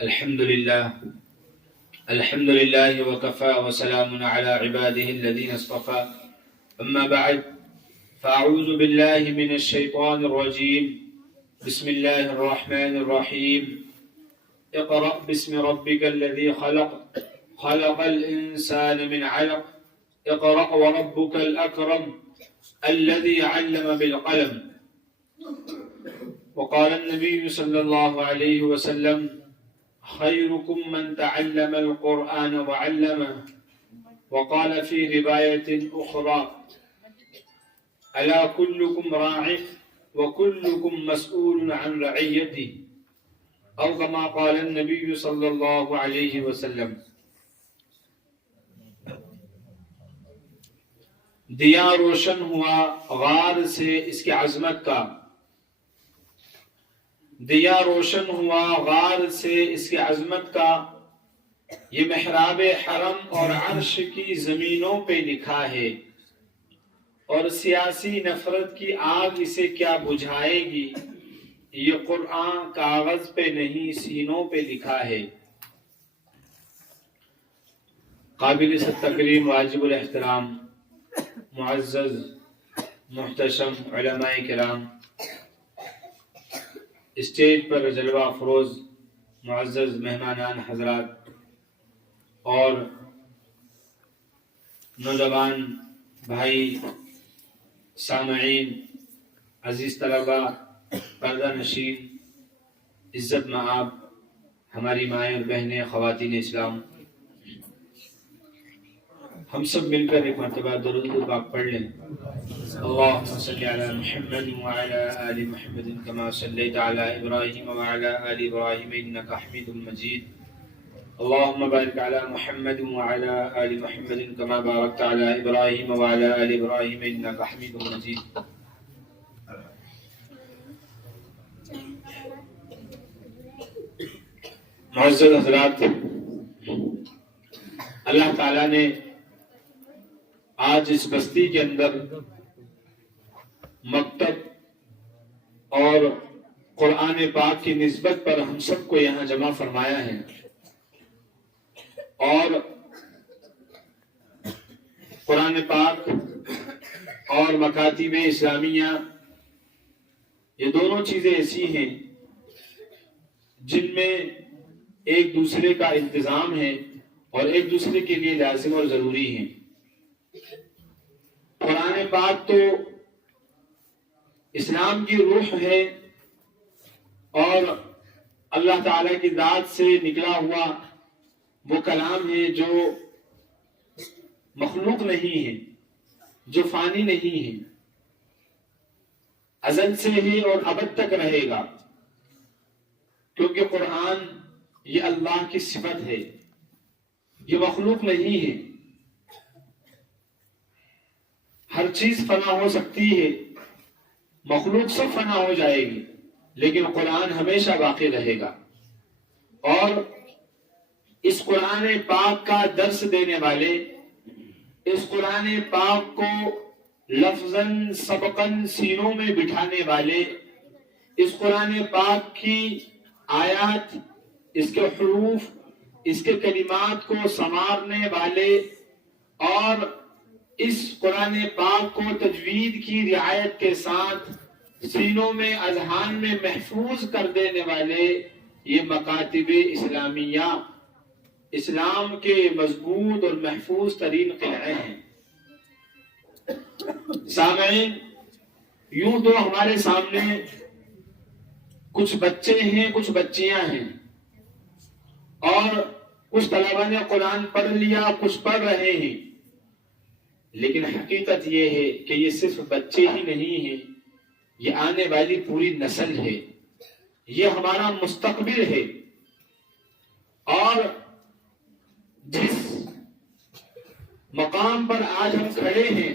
الحمد لله وكفى وسلام على عباده الذين اصطفى أما بعد فأعوذ بالله من الشيطان الرجيم بسم الله الرحمن الرحيم اقرأ باسم ربك الذي خلق الإنسان من علق اقرأ وربك الأكرم الذي علم بالقلم. وقال النبي صلى الله عليه وسلم خيركم من تعلم القرآن وعلمه. وقال في رواية أخرى ألا كلكم راع وكلكم مسؤول عن رعيته، أو كما قال النبي صلى الله عليه وسلم. دیا روشن ہوا غار سے اس کی عظمت کا، دیا روشن ہوا غار سے اس کی عظمت کا، یہ محراب حرم اور عرش کی زمینوں پہ لکھا ہے، اور سیاسی نفرت کی آگ اسے کیا بجھائے گی، یہ قرآن کاغذ پہ نہیں سینوں پہ لکھا ہے. قابل تکریم واجب الاحترام معزز محتشم علماء کرام، اسٹیج پر جلوہ افروز معزز مہمانان حضرات اور نوجوان بھائی سامعین، عزیز طلبہ، پردہ نشین، عزت مآب ہماری مائیں اور بہنیں، خواتین اسلام، ہم سب مل کر ایک مرتبہ درود پاک پڑھ لیں. اللهم صل على محمد وعلى آل محمد كما صليت على إبراهيم وعلى آل إبراهيم إنك حميد مجيد. اللهم بارك على محمد وعلى آل محمد كما باركت على إبراهيم وعلى آل إبراهيم إنك حميد مجيد. معزز حضرات، اللہ تعالیٰ نے آج اس بستی کے اندر مکتب اور قرآن پاک کی نسبت پر ہم سب کو یہاں جمع فرمایا ہے، اور قرآن پاک اور مکاتب اسلامیہ یہ دونوں چیزیں ایسی ہیں جن میں ایک دوسرے کا انتظام ہے اور ایک دوسرے کے لیے لازم اور ضروری ہیں. قرآن پاک تو اسلام کی روح ہے اور اللہ تعالیٰ کی ذات سے نکلا ہوا وہ کلام ہے جو مخلوق نہیں ہے، جو فانی نہیں ہے، ازل سے ہے اور ابد تک رہے گا، کیونکہ قرآن یہ اللہ کی صفت ہے، یہ مخلوق نہیں ہے. ہر چیز فنا ہو سکتی ہے، مخلوق سب فنا ہو جائے گی، لیکن قرآن ہمیشہ باقی رہے گا. اور اس قرآن پاک کا درس دینے والے، اس قرآن پاک کو لفظاً سبقاً سینوں میں بٹھانے والے، اس قرآن پاک کی آیات، اس کے حروف، اس کے کلمات کو سنوارنے والے اور اس قرآن پاک کو تجوید کی رعایت کے ساتھ سینوں میں، اذہان میں محفوظ کر دینے والے، یہ مکاتب اسلامیہ اسلام کے مضبوط اور محفوظ ترین قلعے ہیں. سامعین، یوں تو ہمارے سامنے کچھ بچے ہیں، کچھ بچیاں ہیں، اور کچھ طلباء نے قرآن پڑھ لیا، کچھ پڑھ رہے ہیں، لیکن حقیقت یہ ہے کہ یہ صرف بچے ہی نہیں ہیں، یہ آنے والی پوری نسل ہے، یہ ہمارا مستقبل ہے. اور جس مقام پر آج ہم کھڑے ہیں،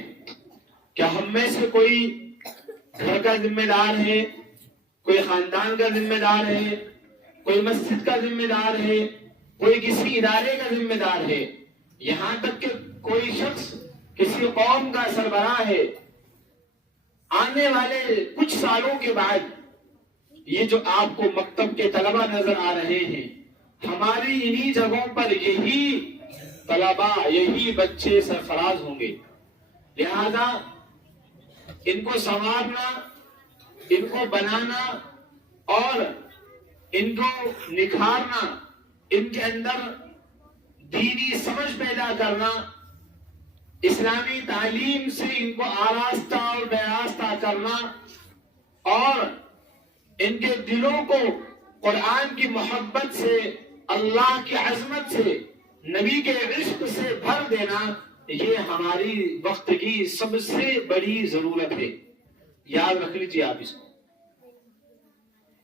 کیا ہم میں سے کوئی گھر کا ذمہ دار ہے، کوئی خاندان کا ذمہ دار ہے، کوئی مسجد کا ذمہ دار ہے، کوئی کسی ادارے کا ذمہ دار ہے، یہاں تک کہ کوئی شخص کسی قوم کا سربراہ ہے؟ آنے والے کچھ سالوں کے بعد یہ جو آپ کو مکتب کے طلبہ نظر آ رہے ہیں، ہماری انہی جگہوں پر یہی طلبا، یہی بچے سرفراز ہوں گے. لہذا ان کو سنوارنا، ان کو بنانا اور ان کو نکھارنا، ان کے اندر دینی سمجھ پیدا کرنا، اسلامی تعلیم سے ان کو آراستہ اور بیراستہ کرنا اور ان کے دلوں کو قرآن کی محبت سے، اللہ کی عظمت سے، نبی کے عشق سے بھر دینا، یہ ہماری وقت کی سب سے بڑی ضرورت ہے. یاد رکھ لیجیے آپ اس کو.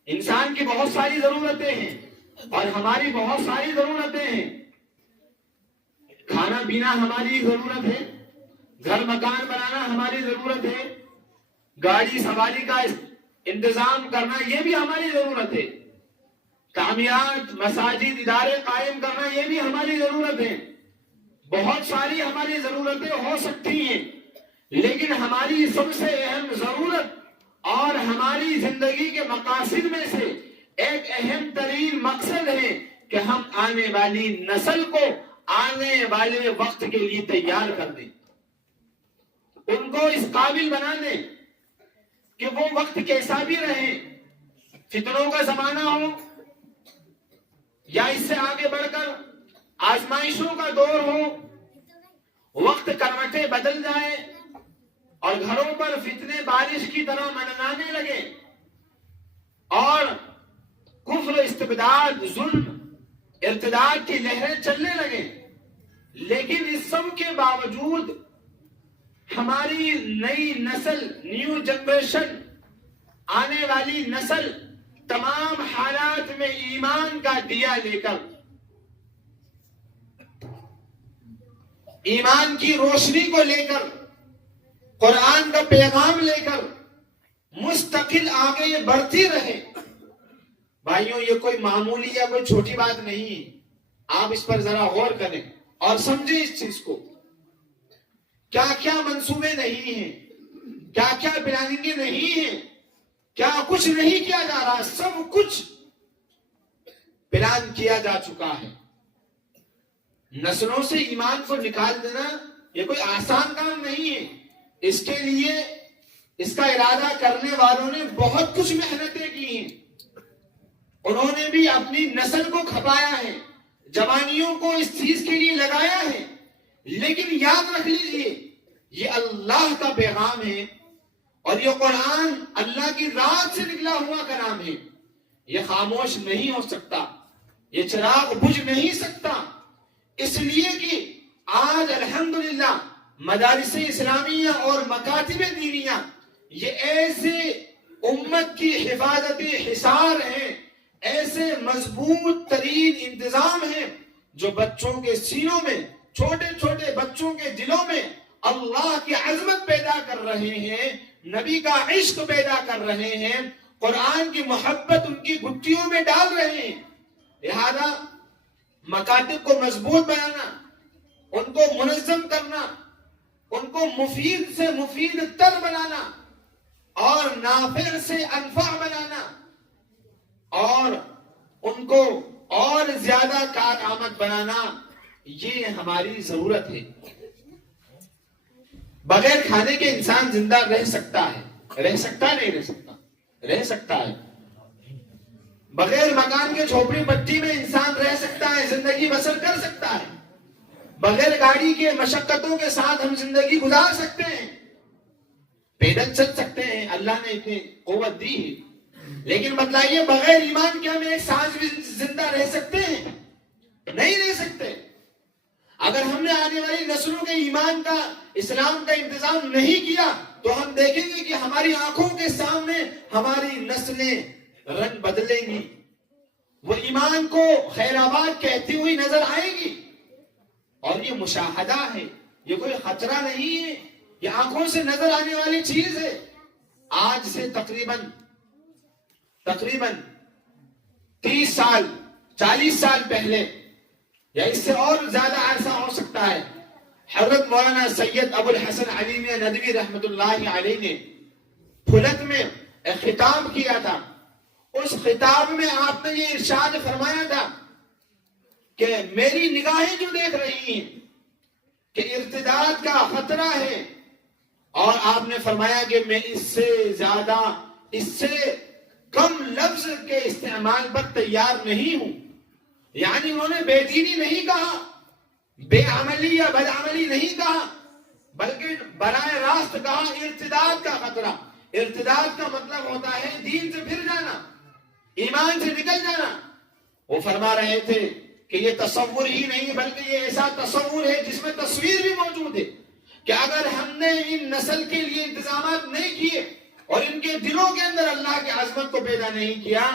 انسان کی بہت ساری ضرورتیں ہیں اور ہماری بہت ساری ضرورتیں ہیں. کھانا پینا ہماری ضرورت ہے، گھر مکان بنانا ہماری ضرورت ہے، گاڑی سواری کا انتظام کرنا یہ بھی ہماری ضرورت ہے، تعمیرات، مساجد، ادارے قائم کرنا یہ بھی ہماری ضرورت ہے. بہت ساری ہماری ضرورتیں ہو سکتی ہیں، لیکن ہماری سب سے اہم ضرورت اور ہماری زندگی کے مقاصد میں سے ایک اہم ترین مقصد ہے کہ ہم آنے والی نسل کو آنے والے وقت کے لیے تیار کر دیں، ان کو اس قابل بنا دیں کہ وہ وقت کیسا بھی رہے، فتنوں کا زمانہ ہو یا اس سے آگے بڑھ کر آزمائشوں کا دور ہو، وقت کروٹیں بدل جائے اور گھروں پر فتنے بارش کی طرح منڈلانے لگے اور کفر، استبداد، ظلم، ارتداد کی لہریں چلنے لگے. لیکن اس سب کے باوجود ہماری نئی نسل، نیو جنریشن، آنے والی نسل تمام حالات میں ایمان کا دیا لے کر، ایمان کی روشنی کو لے کر، قرآن کا پیغام لے کر مستقل آگے بڑھتی رہے. بھائیوں، یہ کوئی معمولی یا کوئی چھوٹی بات نہیں ہے. آپ اس پر ذرا غور کریں اور سمجھیں اس چیز کو. کیا کیا منصوبے نہیں ہیں، کیا کیا پلاننگیں نہیں ہیں، کیا کچھ نہیں کیا جا رہا، سب کچھ پلان کیا جا چکا ہے. نسلوں سے ایمان کو نکال دینا یہ کوئی آسان کام نہیں ہے. اس کے لیے اس کا ارادہ کرنے والوں نے بہت کچھ محنتیں کی ہیں. انہوں نے بھی اپنی نسل کو کھپایا ہے، جوانیوں کو اس چیز کے لیے لگایا ہے. لیکن یاد رکھ لیجئے، یہ اللہ کا پیغام ہے اور یہ قرآن اللہ کی ذات سے نکلا ہوا کلام ہے. یہ خاموش نہیں ہو سکتا، یہ چراغ بجھ نہیں سکتا. اس لیے کہ آج الحمدللہ مدارس اسلامیہ اور مکاتب دینیہ یہ ایسے امت کی حفاظت حصار ہیں، ایسے مضبوط ترین انتظام ہیں جو بچوں کے سینوں میں، چھوٹے چھوٹے بچوں کے دلوں میں اللہ کی عظمت پیدا کر رہے ہیں، نبی کا عشق پیدا کر رہے ہیں، قرآن کی محبت ان کی گھٹیوں میں ڈال رہے ہیں. لہذا مکاتب کو مضبوط بنانا، ان کو منظم کرنا، ان کو مفید سے مفید تر بنانا اور نافع سے انفع بنانا اور ان کو اور زیادہ کارآمد بنانا، یہ ہماری ضرورت ہے. بغیر کھانے کے انسان زندہ رہ سکتا ہے؟ رہ سکتا نہیں رہ سکتا؟ رہ سکتا ہے. بغیر مکان کے جھوپڑی پٹی میں انسان رہ سکتا ہے، زندگی بسر کر سکتا ہے. بغیر گاڑی کے مشقتوں کے ساتھ ہم زندگی گزار سکتے ہیں، پیدل چل سکتے ہیں، اللہ نے اتنی قوت دی ہے. لیکن بتلائیے بغیر ایمان کے ہم ایک سانس بھی زندہ رہ سکتے ہیں؟ نہیں رہ سکتے. اگر ہم نے آنے والی نسلوں کے ایمان کا، اسلام کا انتظام نہیں کیا تو ہم دیکھیں گے کہ ہماری آنکھوں کے سامنے ہماری نسلیں رنگ بدلیں گی، وہ ایمان کو خیر آباد کہتی ہوئی نظر آئے گی. اور یہ مشاہدہ ہے، یہ کوئی خطرہ نہیں ہے، یہ آنکھوں سے نظر آنے والی چیز ہے. آج سے تقریباً 30 سال 40 سال پہلے یا اس سے اور زیادہ عرصہ ہو سکتا ہے، حضرت مولانا سید ابو الحسن علی ندوی رحمت اللہ علیہ نے پھلت میں خطاب کیا تھا. اس خطاب میں آپ نے یہ ارشاد فرمایا تھا کہ میری نگاہیں جو دیکھ رہی ہیں کہ ارتداد کا خطرہ ہے، اور آپ نے فرمایا کہ میں اس سے زیادہ، اس سے کم لفظ کے استعمال پر تیار نہیں ہوں. یعنی انہوں نے بے دینی نہیں کہا، بے عملی یا بدعملی نہیں کہا، بلکہ براہ راست کہا ارتداد کا خطرہ. ارتداد کا مطلب ہوتا ہے دین سے پھر جانا، ایمان سے نکل جانا. وہ فرما رہے تھے کہ یہ تصور ہی نہیں بلکہ یہ ایسا تصور ہے جس میں تصویر بھی موجود ہے کہ اگر ہم نے ان نسل کے لیے انتظامات نہیں کیے اور ان کے دلوں کے اندر اللہ کی عظمت کو پیدا نہیں کیا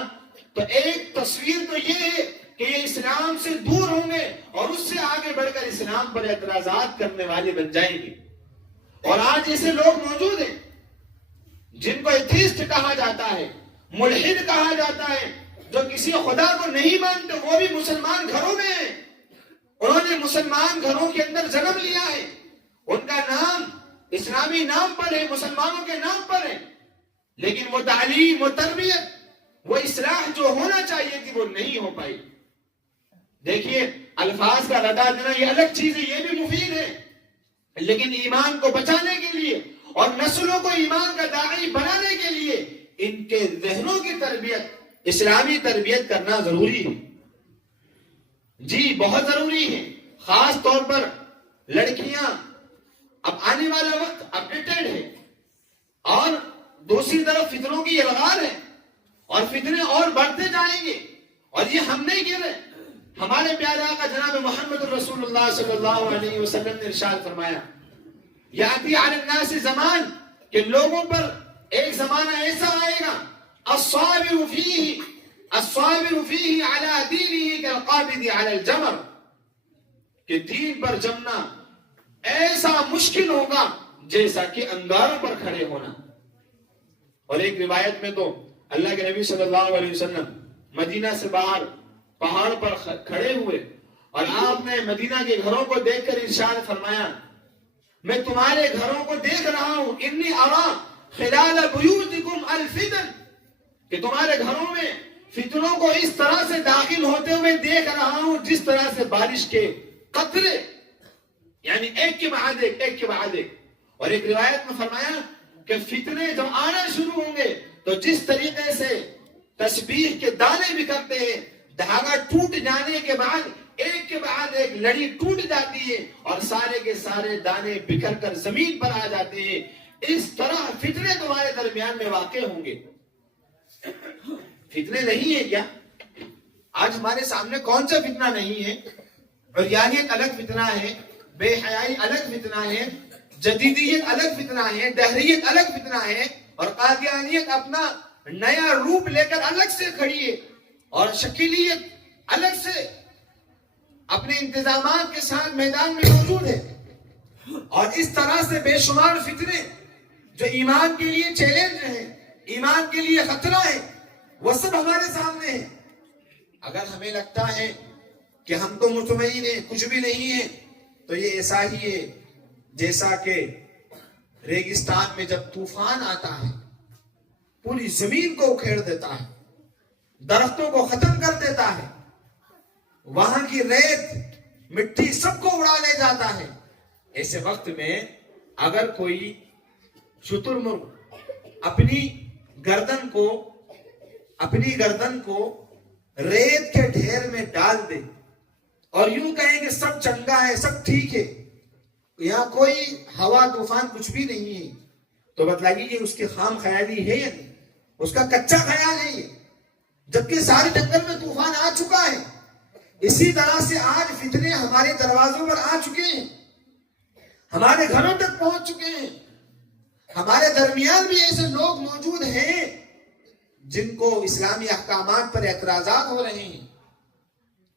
تو ایک تصویر تو یہ ہے کہ یہ اسلام سے دور ہوں گے اور اس سے آگے بڑھ کر اسلام پر اعتراضات کرنے والے بن جائیں گے. اور آج ایسے لوگ موجود ہیں جن کو ایتھیسٹ کہا جاتا ہے، ملحد کہا جاتا ہے، جو کسی خدا کو نہیں مانتے، وہ بھی مسلمان گھروں میں ہیں. انہوں نے مسلمان گھروں کے اندر جنم لیا ہے، ان کا نام اسلامی نام پر ہے، مسلمانوں کے نام پر ہے، لیکن وہ تعلیم، وہ تربیت، وہ اصلاح جو ہونا چاہیے تھی وہ نہیں ہو پائی. دیکھیے الفاظ کا ردا دینا یہ الگ چیز ہے، یہ بھی مفید ہے، لیکن ایمان کو بچانے کے لیے اور نسلوں کو ایمان کا داعی بنانے کے لیے ان کے ذہنوں کی تربیت، اسلامی تربیت کرنا ضروری ہے. جی بہت ضروری ہے. خاص طور پر لڑکیاں، اب آنے والا وقت اپڈیٹڈ ہے اور دوسری طرف فتنوں کی الغار ہے اور فتنے اور بڑھتے جائیں گے. اور یہ ہم نہیں کہہ رہے، ہمارے پیارے آقا جناب محمد رسول اللہ صلی اللہ علیہ وسلم نے ارشاد فرمایا یاتی علی الناس زمان، کہ لوگوں پر ایک زمانہ ایسا آئے گا الصابر فیہ علی دینہ کالقابض علی الجمر، کہ دین پر جمنا ایسا مشکل ہوگا جیسا کہ انگاروں پر کھڑے ہونا. اور ایک روایت میں تو اللہ کے نبی صلی اللہ علیہ وسلم مدینہ سے باہر پہاڑ پر کھڑے ہوئے اور آپ نے مدینہ کے گھروں کو دیکھ کر ارشاد فرمایا میں تمہارے گھروں کو دیکھ رہا ہوں، انی ارا خلال بیوتکم الفتن، کہ تمہارے گھروں میں فتنوں کو اس طرح سے داخل ہوتے ہوئے دیکھ رہا ہوں جس طرح سے بارش کے قطرے، یعنی ایک کے بعد ایک، ایک کے بعد ایک. اور ایک روایت میں فرمایا کہ فتنے جب آنا شروع ہوں گے تو جس طریقے سے تسبیح کے دانے بکھرتے ہیں، دھاگا ٹوٹ جانے کے بعد ایک کے بعد ایک لڑی ٹوٹ جاتی ہے اور سارے کے سارے دانے بکھر کر زمین پر آ جاتے ہیں، اس طرح فتنے تمہارے درمیان میں واقع ہوں گے. فتنے نہیں ہے کیا؟ آج ہمارے سامنے کون سا فتنہ نہیں ہے؟ عریانیت الگ فتنہ ہے، بے حیائی الگ فتنہ ہے، جدیدیت الگ فتنہ ہے، دہریت الگ فتنہ ہے، اور قادیانیت اپنا نیا روپ لے کر الگ سے کھڑی ہے، اور شکیلیت الگ سے اپنے انتظامات کے ساتھ میدان میں موجود ہے. اور اس طرح سے بے شمار فتنے جو ایمان کے لیے چیلنج ہیں، ایمان کے لیے خطرہ ہے، وہ سب ہمارے سامنے ہیں. اگر ہمیں لگتا ہے کہ ہم تو مطمئن ہیں، کچھ بھی نہیں ہے، تو یہ ایسا ہی ہے جیسا کہ ریگستان میں جب طوفان آتا ہے پوری زمین کو اکھیڑ دیتا ہے، درختوں کو ختم کر دیتا ہے، وہاں کی ریت مٹی سب کو اڑا لے جاتا ہے. ایسے وقت میں اگر کوئی شتر مرغ اپنی گردن کو ریت کے ڈھیر میں ڈال دے اور یوں کہیں کہ سب چنگا ہے، سب ٹھیک ہے، یہاں کوئی ہوا طوفان کچھ بھی نہیں ہے، تو بتلائیے یہ اس کی خام خیالی ہے یا نہیں؟ اس کا کچا خیال ہے یہ، جبکہ سارے جنگل میں طوفان آ چکا ہے. اسی طرح سے آج فتنے ہمارے دروازوں پر آ چکے ہیں، ہمارے گھروں تک پہنچ چکے ہیں. ہمارے درمیان بھی ایسے لوگ موجود ہیں جن کو اسلامی احکامات پر اعتراضات ہو رہے ہیں.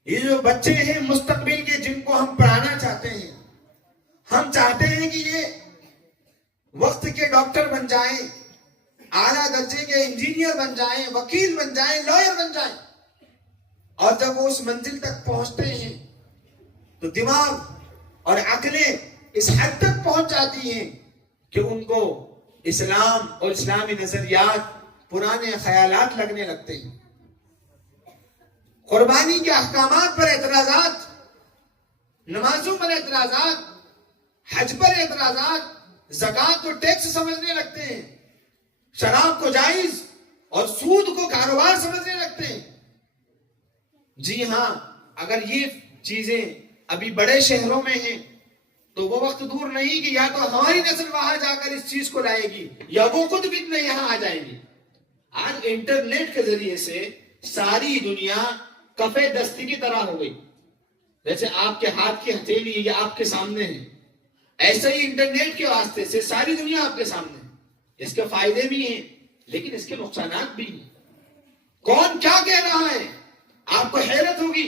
یہ جو بچے ہیں مستقبل کے، جن کو ہم پڑھانا چاہتے ہیں، ہم چاہتے ہیں کہ یہ وقت کے ڈاکٹر بن جائیں، اعلیٰ درجے کے انجینئر بن جائیں، وکیل بن جائیں، لائر بن جائیں. اور جب وہ اس منزل تک پہنچتے ہیں تو دماغ اور عقلیں اس حد تک پہنچ جاتی ہیں کہ ان کو اسلام اور اسلامی نظریات پرانے خیالات لگنے لگتے ہیں. قربانی کے احکامات پر اعتراضات، نمازوں پر اعتراضات، حج پر اعتراضات، زکوٰۃ کو ٹیکس سمجھنے لگتے ہیں، شراب کو جائز اور سود کو کاروبار سمجھنے لگتے ہیں۔ جی ہاں، اگر یہ چیزیں ابھی بڑے شہروں میں ہیں تو وہ وقت دور نہیں کہ یا تو ہماری نسل وہاں جا کر اس چیز کو لائے گی یا وہ خود بھی اتنے یہاں آ جائیں گی۔ آج انٹرنیٹ کے ذریعے سے ساری دنیا کفے دستی کی طرح ہو گئی، جیسے آپ کے ہاتھ کی ہتھیلی یہ آپ کے سامنے ہے، ایسے ہی انٹرنیٹ کے واسطے سے ساری دنیا آپ کے سامنے ہے۔ اس کے فائدے بھی ہیں لیکن اس کے نقصانات بھی ہیں۔ کون کیا کہہ رہا ہے آپ کو حیرت ہوگی۔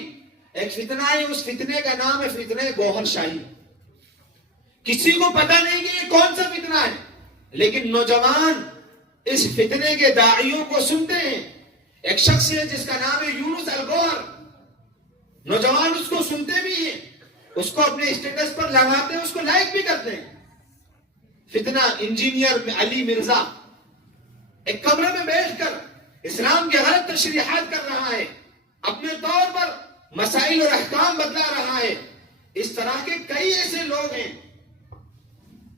ایک فتنہ ہے، اس فتنے کا نام ہے فتنہ گوہر شاہی۔ کسی کو پتہ نہیں کہ یہ کون سا فتنہ ہے، لیکن نوجوان اس فتنے کے داعیوں کو سنتے ہیں۔ ایک شخص ہے جس کا نام ہے یونس الگوہر، نوجوان اس کو سنتے بھی ہیں، اس کو اپنے اسٹیٹس پر لگاتے ہیں، اس کو لائک بھی کرتے ہیں۔ فتنہ انجینئر علی مرزا ایک کمرے میں بیٹھ کر اسلام کے غلط تشریحات کر رہا ہے، اپنے طور پر مسائل اور احکام بدلا رہا ہے۔ اس طرح کے کئی ایسے لوگ ہیں۔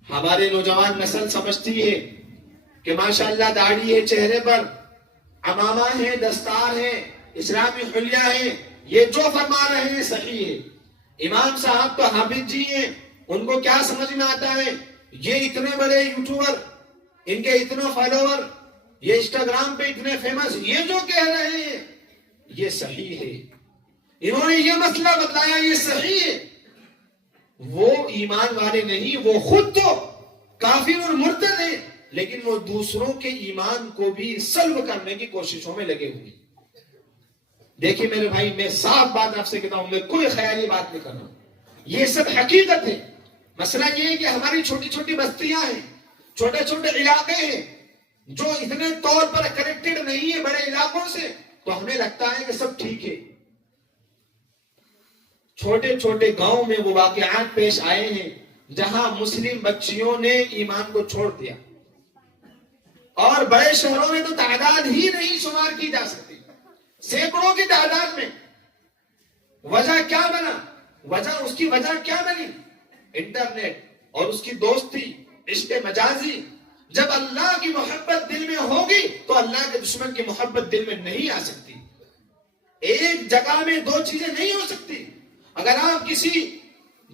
ہمارے نوجوان نسل سمجھتی ہے کہ ماشاءاللہ داڑھی ہے چہرے پر، عمامہ ہے، دستار ہے، اسلامی حلیہ ہے، یہ جو فرما رہے ہیں صحیح ہے۔ امام صاحب تو حافظ جی ہیں، ان کو کیا سمجھ میں آتا ہے، یہ اتنے بڑے یوٹیوبر، ان کے اتنے فالوور، یہ انسٹاگرام پہ اتنے فیمس، یہ جو کہہ رہے ہیں یہ صحیح ہے، انہوں نے یہ مسئلہ بتایا یہ صحیح ہے۔ وہ ایمان والے نہیں، وہ خود تو کافر اور مرتد ہیں، لیکن وہ دوسروں کے ایمان کو بھی سلب کرنے کی کوششوں میں لگے ہوئے۔ دیکھیں میرے بھائی، میں صاف بات آپ سے کہتا ہوں، میں کوئی خیالی بات نہیں کر رہا ہوں، یہ سب حقیقت ہے۔ مسئلہ یہ ہے کہ ہماری چھوٹی چھوٹی بستیاں ہیں، چھوٹے چھوٹے علاقے ہیں جو اتنے طور پر کنیکٹڈ نہیں ہے بڑے علاقوں سے، تو ہمیں لگتا ہے کہ سب ٹھیک ہے۔ چھوٹے چھوٹے گاؤں میں وہ واقعات پیش آئے ہیں جہاں مسلم بچیوں نے ایمان کو چھوڑ دیا، اور بڑے شہروں میں تو تعداد ہی نہیں شمار کی جا سکتی، سینکڑوں کی تعداد میں۔ وجہ کیا بنا؟ اس کی وجہ کیا بنی؟ انٹرنیٹ اور اس کی دوستی، عشق مجازی۔ جب اللہ کی محبت دل میں ہوگی تو اللہ کے دشمن کی محبت دل میں نہیں آ سکتی۔ ایک جگہ میں دو چیزیں نہیں ہو سکتی۔ اگر آپ کسی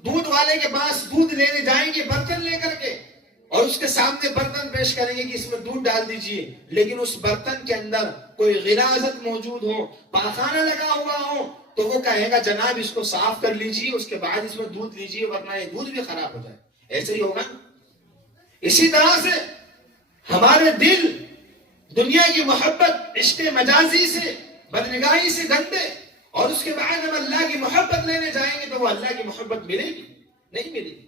دودھ والے کے پاس دودھ لینے جائیں گے برتن لے کر کے، اور اس کے سامنے برتن پیش کریں گے کہ اس میں دودھ ڈال دیجئے، لیکن اس برتن کے اندر کوئی غلاظت موجود ہو، پاخانہ لگا ہوا ہو، تو وہ کہے گا جناب اس کو صاف کر لیجئے، اس کے بعد اس میں دودھ لیجئے ورنہ یہ دودھ بھی خراب ہو جائے۔ ایسے ہی ہوگا۔ اسی طرح سے ہمارے دل دنیا کی محبت، عشق مجازی سے، بدنگاہی سے گندے، اور اس کے بعد ہم اللہ کی محبت لینے جائیں گے تو وہ اللہ کی محبت ملے گی؟ نہیں ملے گی۔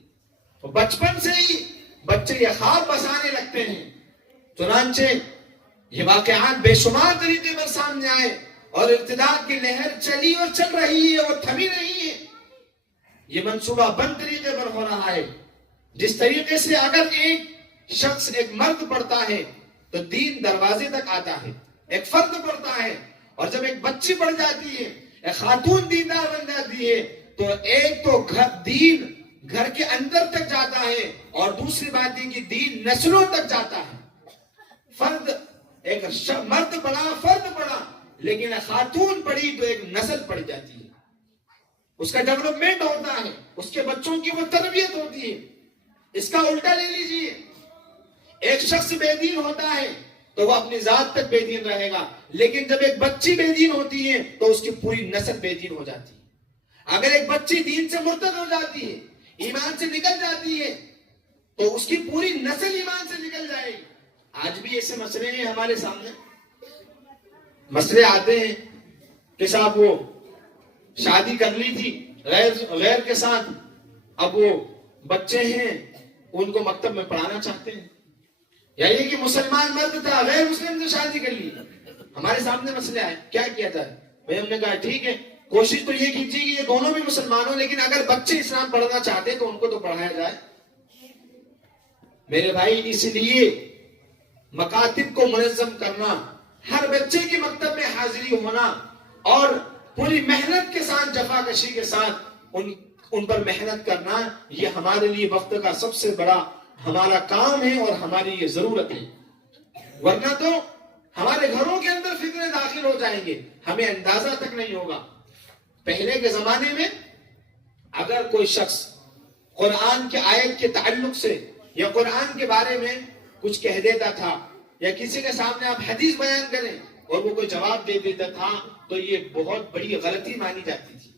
تو بچپن سے ہی بچے یہ خواب بسانے لگتے ہیں۔ چنانچہ یہ واقعات بے شمار طریقے پر سامنے آئے، اور ارتداد کی لہر چلی اور چل رہی ہے، وہ تھمی نہیں ہے۔ یہ منصوبہ بند طریقے پر ہو رہا ہے۔ جس طریقے سے اگر ایک شخص، ایک مرد پڑھتا ہے تو دین دروازے تک آتا ہے، ایک فرد پڑھتا ہے، اور جب ایک بچی پڑھ جاتی ہے، ایک خاتون دیندار بن جاتی ہے، تو ایک تو دین گھر کے اندر تک جاتا ہے، اور دوسری بات یہ کہ دین نسلوں تک جاتا ہے۔ فرد، ایک مرد پڑھا، فرد پڑھا، لیکن خاتون پڑھی تو ایک نسل پڑھ جاتی ہے، اس کا ڈیولپمنٹ ہوتا ہے، اس کے بچوں کی وہ تربیت ہوتی ہے۔ اس کا الٹا لے لیجئے، ایک شخص بے دین ہوتا ہے تو وہ اپنی ذات تک بے دین رہے گا، لیکن جب ایک بچی بے دین ہوتی ہے تو اس کی پوری نسل بے دین ہو جاتی ہے۔ اگر ایک بچی دین سے مرتد ہو جاتی ہے، ایمان سے نکل جاتی ہے، تو اس کی پوری نسل ایمان سے نکل جائے گی۔ آج بھی ایسے مسئلے ہیں ہمارے سامنے، مسئلے آتے ہیں کہ صاحب وہ شادی کر لی تھی غیر کے ساتھ، اب وہ بچے ہیں ان کو مکتب میں پڑھانا چاہتے ہیں، یا یہ کہ مسلمان مرد تھا غیر مسلم سے شادی کر لی۔ ہمارے سامنے مسئلے آئے، کیا کیا جائے؟ بھئی ہم نے کہا ٹھیک ہے، کوشش تو یہ کیجیے کہ یہ دونوں بھی مسلمان ہوں، لیکن اگر بچے اسلام پڑھنا چاہتے تو ان کو تو پڑھایا جائے۔ میرے بھائی، اس لیے مکاتب کو منظم کرنا، ہر بچے کی مکتب میں حاضری ہونا، اور پوری محنت کے ساتھ جفا کشی کے ساتھ ان پر محنت کرنا یہ ہمارے لیے وقت کا سب سے بڑا ہمارا کام ہے اور ہماری یہ ضرورت ہے. ورنہ تو ہمارے گھروں کے اندر فتنے داخل ہو جائیں گے, ہمیں اندازہ تک نہیں ہوگا. پہلے کے زمانے میں اگر کوئی شخص قرآن کے آیت کے تعلق سے یا قرآن کے بارے میں کچھ کہہ دیتا تھا یا کسی کے سامنے آپ حدیث بیان کریں اور وہ کوئی جواب دے دیتا تھا تو یہ بہت بڑی غلطی مانی جاتی تھی.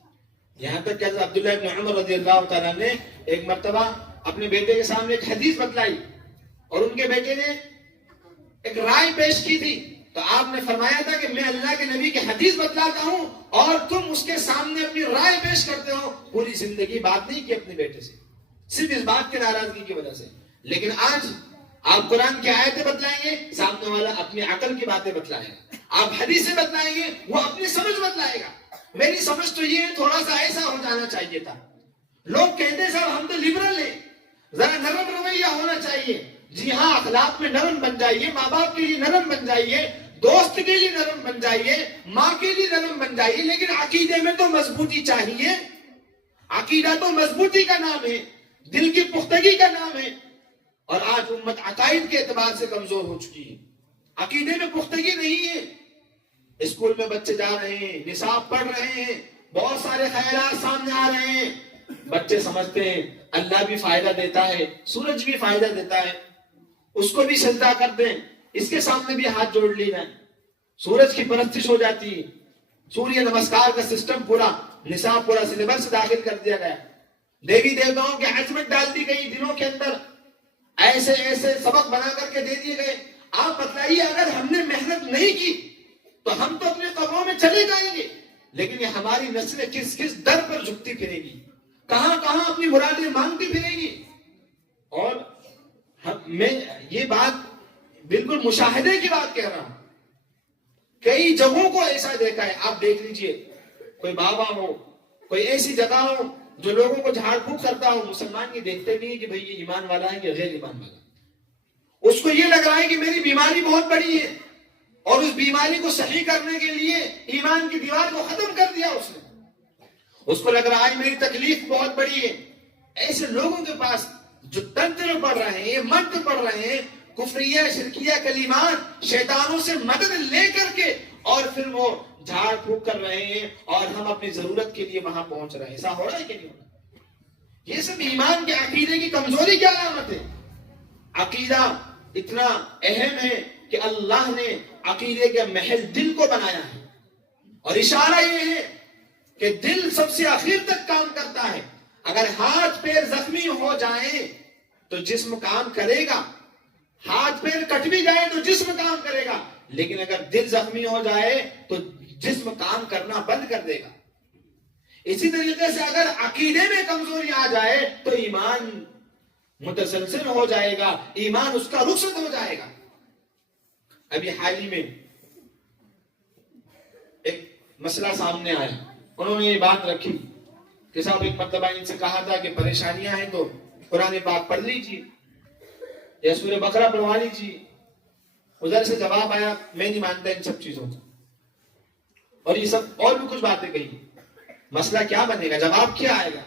یہاں تک کہ حضرت عبداللہ ابن عمر رضی اللہ تعالیٰ نے ایک مرتبہ اپنے بیٹے کے سامنے ایک حدیث بتلائی اور ان کے بیٹے نے ایک رائے پیش کی تھی, تو آپ نے فرمایا تھا کہ میں اللہ کے نبی کی حدیث بتلاتا ہوں اور تم اس کے سامنے اپنی رائے پیش کرتے ہو. پوری زندگی بات نہیں کی اپنے بیٹے سے, صرف اس بات کی ناراضگی کی وجہ سے. لیکن آج آپ قرآن کی آیتیں بتلائیں گے, سامنے والا اپنی عقل کی باتیں بتلائے گا. آپ حدیثیں بتلائیں گے, وہ اپنی سمجھ بتلائے گا. میری سمجھ تو یہ تھوڑا سا ایسا ہو جانا چاہیے تھا. لوگ کہتے صاحب ہم تو لبرل ہیں, ذرا نرم رویہ ہونا چاہیے. جی ہاں, اخلاق میں نرم بن جائیے, ماں باپ کے لیے نرم بن جائیے, دوست کے لیے نرم بن جائیے, ماں کے لیے نرم بن جائیے, لیکن عقیدے میں تو مضبوطی چاہیے. عقیدہ تو مضبوطی کا نام ہے, دل کی پختگی کا نام ہے. اور آج امت عقائد کے اعتبار سے کمزور ہو چکی ہے, عقیدے میں پختگی نہیں ہے. اسکول میں بچے جا رہے ہیں, نصاب پڑھ رہے ہیں, بہت سارے خیالات سامنے آ رہے ہیں. بچے سمجھتے ہیں اللہ بھی فائدہ دیتا ہے, سورج بھی فائدہ دیتا ہے, اس کو بھی سجدہ کرتے ہیں, اس کے سامنے بھی ہاتھ جوڑ لی جائیں. سورج کی پرستش ہو جاتی ہے. سوریہ نمسکار کا سسٹم پورا نصاب پورا سلیبس داخل کر دیا گیا. دیوی دیوتاؤں کی عظمت ڈال دی گئی دلوں کے اندر, ایسے ایسے سبق بنا کر کے دے دیے گئے. آپ بتلائیے اگر ہم نے محنت نہیں کی تو ہم تو اپنے قبروں میں چلے جائیں گے, لیکن یہ ہماری نسلیں کس کس در پر جھکتی پھرے گی, کہاں کہاں اپنی مرادیں مانگتی پھرے گی. اور میں یہ بات بالکل مشاہدے کی بات کہہ رہا ہوں. کئی جگہوں کو ایسا دیکھا ہے, آپ دیکھ لیجئے, کوئی بابا ہو, کوئی ایسی جگہ ہو جو لوگوں کو جھاڑ پھونک کرتا ہو, مسلمان یہ دیکھتے نہیں کہ بھئی یہ ایمان والا ہے یا غیر ایمان والا. اس کو یہ لگ رہا ہے کہ میری بیماری بہت بڑی ہے اور اس بیماری کو صحیح کرنے کے لیے ایمان کی دیوار کو ختم کر دیا اس نے. اس کو لگ رہا ہے میری تکلیف بہت بڑی ہے. ایسے لوگوں کے پاس جو تنتر پڑھ رہے ہیں, منتر پڑھ رہے ہیں, کفریہ شرکیہ کلمات شیطانوں سے مدد لے کر کے, اور پھر وہ جھاڑ پھونک کر رہے ہیں اور ہم اپنی ضرورت کے لیے وہاں پہنچ رہے ہیں. ایسا ہو رہا ہے کہ نہیں ہو رہا؟ یہ سب ایمان کے عقیدے کی کمزوری کی علامت ہے. عقیدہ اتنا اہم ہے کہ اللہ نے عقیدے کے محل دل کو بنایا ہے, اور اشارہ یہ ہے کہ دل سب سے آخر تک کام کرتا ہے. اگر ہاتھ پیر زخمی ہو جائیں تو جسم کام کرے گا, ہاتھ پیر کٹ بھی جائے تو جسم کام کرے گا, لیکن اگر دل زخمی ہو جائے تو جسم کام کرنا بند کر دے گا. اسی طریقے سے اگر عقیدے میں کمزوری آ جائے تو ایمان متسلسل ہو جائے گا, ایمان اس کا رخصت ہو جائے گا. ابھی حال ہی میں ایک مسئلہ سامنے آیا, انہوں نے یہ بات رکھی کہ صاحب ایک مرتبہ ان سے کہا تھا کہ پریشانیاں ہیں تو قرآن پاک پڑھ لیجیے یا سورہ بقرہ پڑھوا لیجیے. ادھر سے جواب آیا میں نہیں مانتا ان سب چیزوں کو, اور یہ سب اور بھی کچھ باتیں کہی. مسئلہ کیا بنے گا, جواب کیا آئے گا؟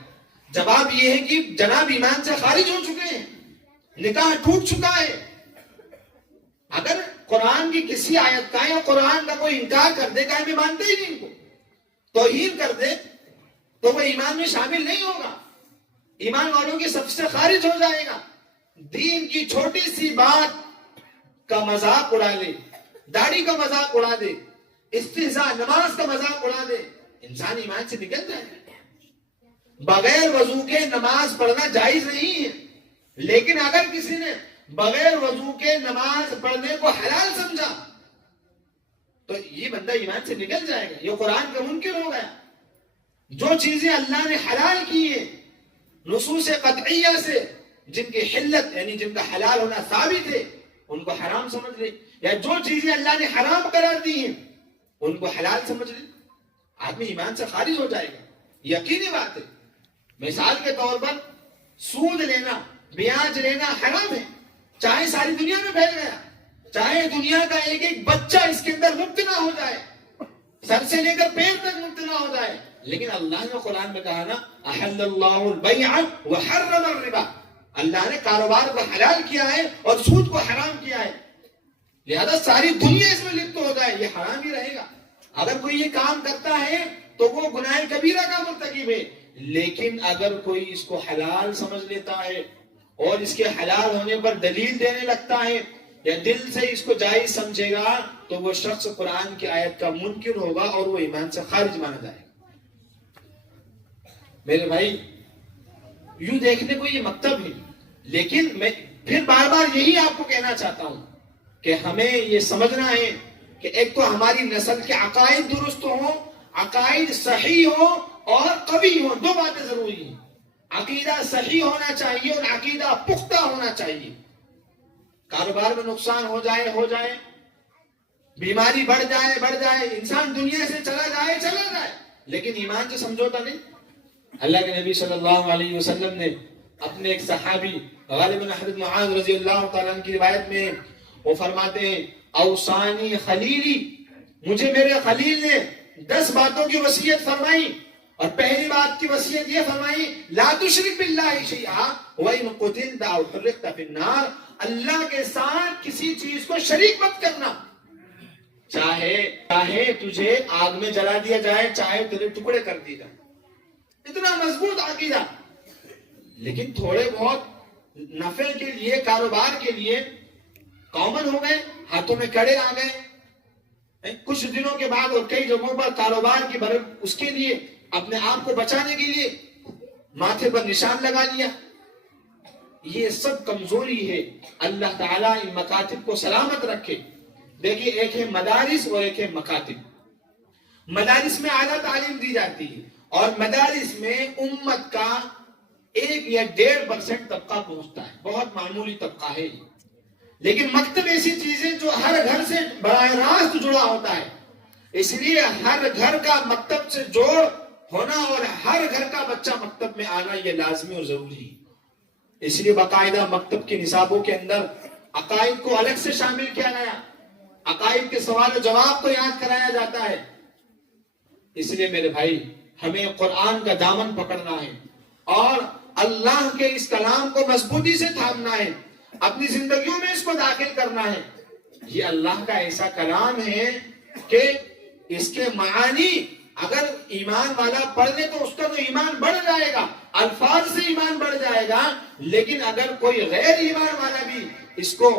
جواب یہ ہے کہ جناب ایمان سے خارج ہو چکے ہیں, نکاح ٹوٹ چکا ہے. اگر قرآن کی کسی آیت کا یا قرآن کا کوئی انکار کر دے, کہ میں مانتے ہی نہیں ان کو, توہین کر دے, تو وہ ایمان میں شامل نہیں ہوگا, ایمان والوں کی سب سے خارج ہو جائے گا. دین کی چھوٹی سی بات کا مذاق اڑا لے, داڑھی کا مذاق اڑا دے, استہزاء نماز کا مذاق اڑا دے, انسان ایمان سے نکل جائے گا. بغیر وضو کے نماز پڑھنا جائز نہیں ہے, لیکن اگر کسی نے بغیر وضو کے نماز پڑھنے کو حلال سمجھا تو یہ بندہ ایمان سے نکل جائے گا, یہ قرآن کا منکر ہو گیا. جو چیزیں اللہ نے حلال کی ہیں نصوص قطعیہ سے, جن کی حلت یعنی جن کا حلال ہونا ثابت ہے, ان کو حرام سمجھ لے, یا جو چیزیں اللہ نے حرام قرار دی ہیں ان کو حلال سمجھ لے, آدمی ایمان سے خارج ہو جائے گا. یقینی بات ہے. مثال کے طور پر سود لینا, بیاج لینا حرام ہے, چاہے ساری دنیا میں پھیل گیا, چاہے دنیا کا ایک ایک بچہ اس کے اندر مبتلا ہو جائے, سر سے لے کر پیر تک مبتلا ہو جائے. لیکن اللہ نے قرآن میں کہا نا احل اللہ البیع وحرم الربا, اللہ نے کاروبار کو حلال کیا ہے اور سود کو حرام کیا ہے. لہذا ساری دنیا اس میں لپت ہو جائے یہ حرام ہی رہے گا. اگر کوئی یہ کام کرتا ہے تو وہ گناہ کبیرہ کا مرتکب ہے. لیکن اگر کوئی اس کو حلال سمجھ لیتا ہے اور اس کے حلال ہونے پر دلیل دینے لگتا ہے یا دل سے اس کو جائز سمجھے گا تو وہ شخص قرآن کی آیت کا منکر ہوگا اور وہ ایمان سے خارج مانا جائے گا. میرے بھائی یوں دیکھنے کو یہ مکتب ہے, لیکن میں پھر بار بار یہی آپ کو کہنا چاہتا ہوں کہ ہمیں یہ سمجھنا ہے کہ ایک تو ہماری نسل کے عقائد درست ہوں, عقائد صحیح ہوں اور قوی ہوں. دو باتیں ضروری ہیں. عقیدہ صحیح ہونا چاہیے اور عقیدہ پختہ ہونا چاہیے. کاروبار میں نقصان ہو جائے, بیماری بڑھ جائے, انسان دنیا سے چلا جائے, لیکن ایمان سے سمجھوتا نہیں. اللہ کے نبی صلی اللہ علیہ وسلم نے اپنے ایک صحابی غالباً حضرت معاذ رضی اللہ تعالیٰ عنہ کی روایت میں وہ فرماتے ہیں اوصانی خلیلی, مجھے میرے خلیل نے 10 باتوں کی وصیت فرمائی اور پہلی بات کی وصیت یہ فرمائی لا تشرک باللہ شیئا وَإِن قُتِلْتَ أَوْ حُرِّقْتَ فِي النَّارِ, اللہ کے ساتھ کسی چیز کو شریک مت کرنا, چاہے تجھے آگ میں جلا دیا جائے, چاہے تیرے ٹکڑے کر دیے جائے. اتنا مضبوط عقیدہ. لیکن تھوڑے بہت نفع کے لیے, کاروبار کے لیے کامن ہو گئے, ہاتھوں میں کڑے آ گئے کچھ دنوں کے بعد, اور کئی جگہوں پر کاروبار کی برکت اس کے لیے اپنے آپ کو بچانے کے لیے ماتھے پر نشان لگا لیا. یہ سب کمزوری ہے. اللہ تعالیٰ ان مکاتب کو سلامت رکھے. دیکھیے ایک ہے مدارس اور ایک ہے مکاتب. مدارس میں اعلیٰ تعلیم دی جاتی ہے اور مدارس میں امت کا 1 یا 1.5% طبقہ پہنچتا ہے, بہت معمولی طبقہ ہے. لیکن مکتب ایسی چیز ہے جو ہر گھر سے براہ راست جڑا ہوتا ہے. اس لیے ہر گھر کا مکتب سے جوڑ ہونا اور ہر گھر کا بچہ مکتب میں آنا یہ لازمی اور ضروری ہے. اس لیے باقاعدہ مکتب کے نصابوں کے اندر عقائد کو الگ سے شامل کیا گیا, عقائد کے سوال و جواب کو یاد کرایا جاتا ہے. اس لیے میرے بھائی ہمیں قرآن کا دامن پکڑنا ہے اور اللہ کے اس کلام کو مضبوطی سے تھامنا ہے, اپنی زندگیوں میں اس کو داخل کرنا ہے. یہ اللہ کا ایسا کلام ہے کہ اس کے معانی اگر ایمان والا پڑھ لے تو اس کا تو ایمان بڑھ جائے گا, الفاظ سے ایمان بڑھ جائے گا. لیکن اگر کوئی غیر ایمان والا بھی اس کو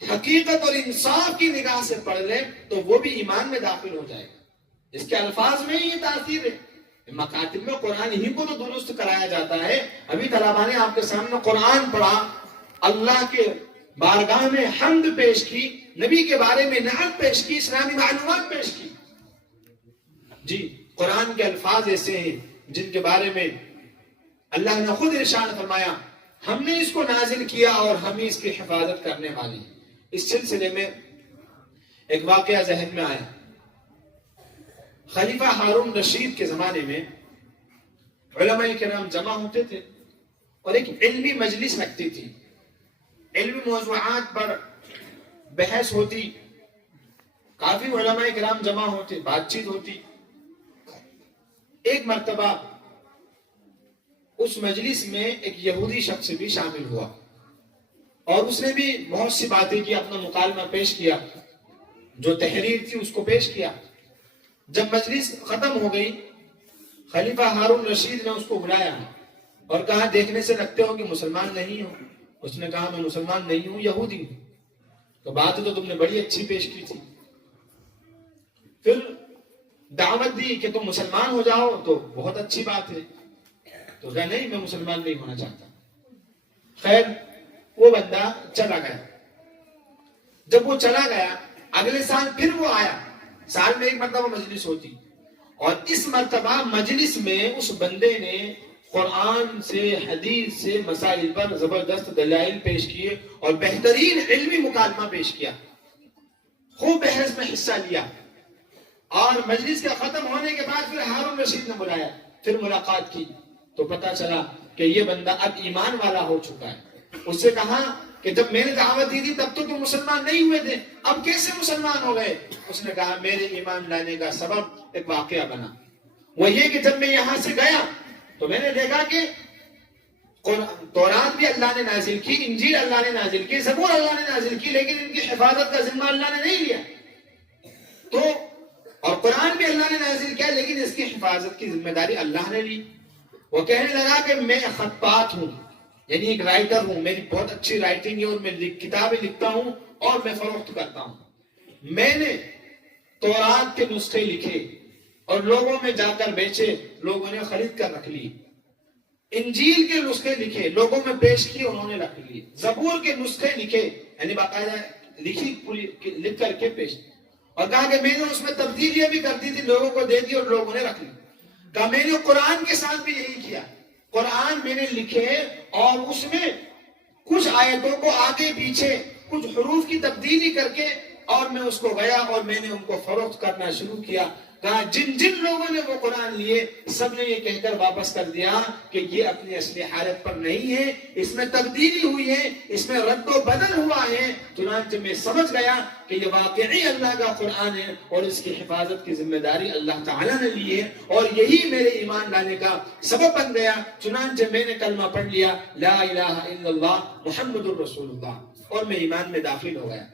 حقیقت اور انصاف کی نگاہ سے پڑھ لے تو وہ بھی ایمان میں داخل ہو جائے گا. اس کے الفاظ میں ہی یہ تاثیر ہے. مکاتب میں قرآن ہی کو تو درست کرایا جاتا ہے. ابھی طلباء نے آپ کے سامنے قرآن پڑھا, اللہ کے بارگاہ میں حمد پیش کی, نبی کے بارے میں نعت پیش کی, اسلامی معلومات پیش کی. جی قرآن کے الفاظ ایسے ہیں جن کے بارے میں اللہ نے خود ارشاد فرمایا ہم نے اس کو نازل کیا اور ہم ہی اس کی حفاظت کرنے والی ہیں. اس سلسلے میں ایک واقعہ ذہن میں آیا. خلیفہ ہارون رشید کے زمانے میں علماء کرام جمع ہوتے تھے اور ایک علمی مجلس لگتی تھی. علمی موضوعات پر بحث ہوتی, کافی علماء کرام جمع ہوتے, بات چیت ہوتی. ایک مرتبہ اس مجلس میں ایک یہودی شخص بھی شامل ہوا اور اس نے بھی بہت سی باتیں کی, اپنا مکالمہ پیش کیا, جو تحریر تھی اس کو پیش کیا. جب مجلس ختم ہو گئی خلیفہ ہارون رشید نے اس کو بلایا اور کہا دیکھنے سے لگتے ہو کہ مسلمان نہیں ہو. اس نے کہا میں مسلمان نہیں ہوں, یہودی ہوں. تو بات تو تم نے بڑی اچھی پیش کی تھی. پھر دعوت دی کہ تم مسلمان ہو جاؤ تو بہت اچھی بات ہے. تو کہا نہیں میں مسلمان نہیں ہونا چاہتا. خیر وہ بندہ چلا گیا. جب وہ چلا گیا اگلے سال پھر وہ آیا. سال میں ایک مرتبہ مجلس ہوتی اور اس مرتبہ مجلس میں اس بندے نے قرآن سے حدیث سے مسائل پر زبردست دلائل پیش کیے اور بہترین علمی مکالمہ پیش کیا. خوب بحث میں حصہ لیا اور مجلس کے ختم ہونے کے بعد پھر ہارون رشید نے بلایا, پھر ملاقات کی تو پتا چلا کہ یہ بندہ اب ایمان والا ہو چکا ہے. اس سے کہا کہ جب میں نے دعوت دی تھی تب تو تم مسلمان نہیں ہوئے تھے، اب کیسے مسلمان ہو گئے؟ اس نے کہا میرے ایمان لانے کا سبب ایک واقعہ بنا، وہ یہ کہ جب میں یہاں سے گیا تو میں نے دیکھا کہ تورات بھی اللہ نے نازل کی، انجیل اللہ نے نازل کی، زبور اللہ نے نازل کی، لیکن ان کی حفاظت کا ذمہ اللہ نے نہیں لیا۔ تو اور قرآن بھی اللہ نے نازل کیا، لیکن اس کی حفاظت کی ذمہ داری اللہ نے لی۔ وہ کہنے لگا کہ میں خطاط ہوں، یعنی ایک رائٹر ہوں، میری بہت اچھی رائٹنگ ہے اور میں کتابیں لکھتا ہوں اور میں فروخت کرتا ہوں۔ میں نے تورات کے نسخے لکھے اور لوگوں میں جا کر بیچے، لوگوں نے خرید کر رکھ لی۔ انجیل کے نسخے لکھے، لوگوں میں پیش کیے، انہوں نے رکھ لیے۔ زبور کے نسخے لکھے، یعنی باقاعدہ لکھی پوری لکھ کر کے پیش، اور کہا کہ میں نے اس میں تبدیلیاں بھی کر دی تھی، لوگوں کو دے دی اور لوگوں نے رکھ لی۔ کہا میں نے قرآن کے ساتھ بھی یہی کیا، قرآن میں نے لکھے اور اس میں کچھ آیتوں کو آگے پیچھے کچھ حروف کی تبدیلی کر کے اور میں اس کو گیا اور میں نے ان کو فروخت کرنا شروع کیا۔ کہا جن جن لوگوں نے وہ قرآن لیے سب نے یہ کہہ کر واپس کر دیا کہ یہ اپنی اصلی حالت پر نہیں ہے، اس میں تبدیلی ہوئی ہے، اس میں رد و بدل ہوا ہے۔ چنانچہ میں سمجھ گیا کہ یہ واقعی اللہ کا قرآن ہے اور اس کی حفاظت کی ذمہ داری اللہ تعالیٰ نے لی ہے، اور یہی میرے ایمان لانے کا سبب بن گیا۔ چنانچہ میں نے کلمہ پڑھ لیا، لا الہ الا اللہ محمد الرسول اللہ، اور میں ایمان میں داخل ہو گیا۔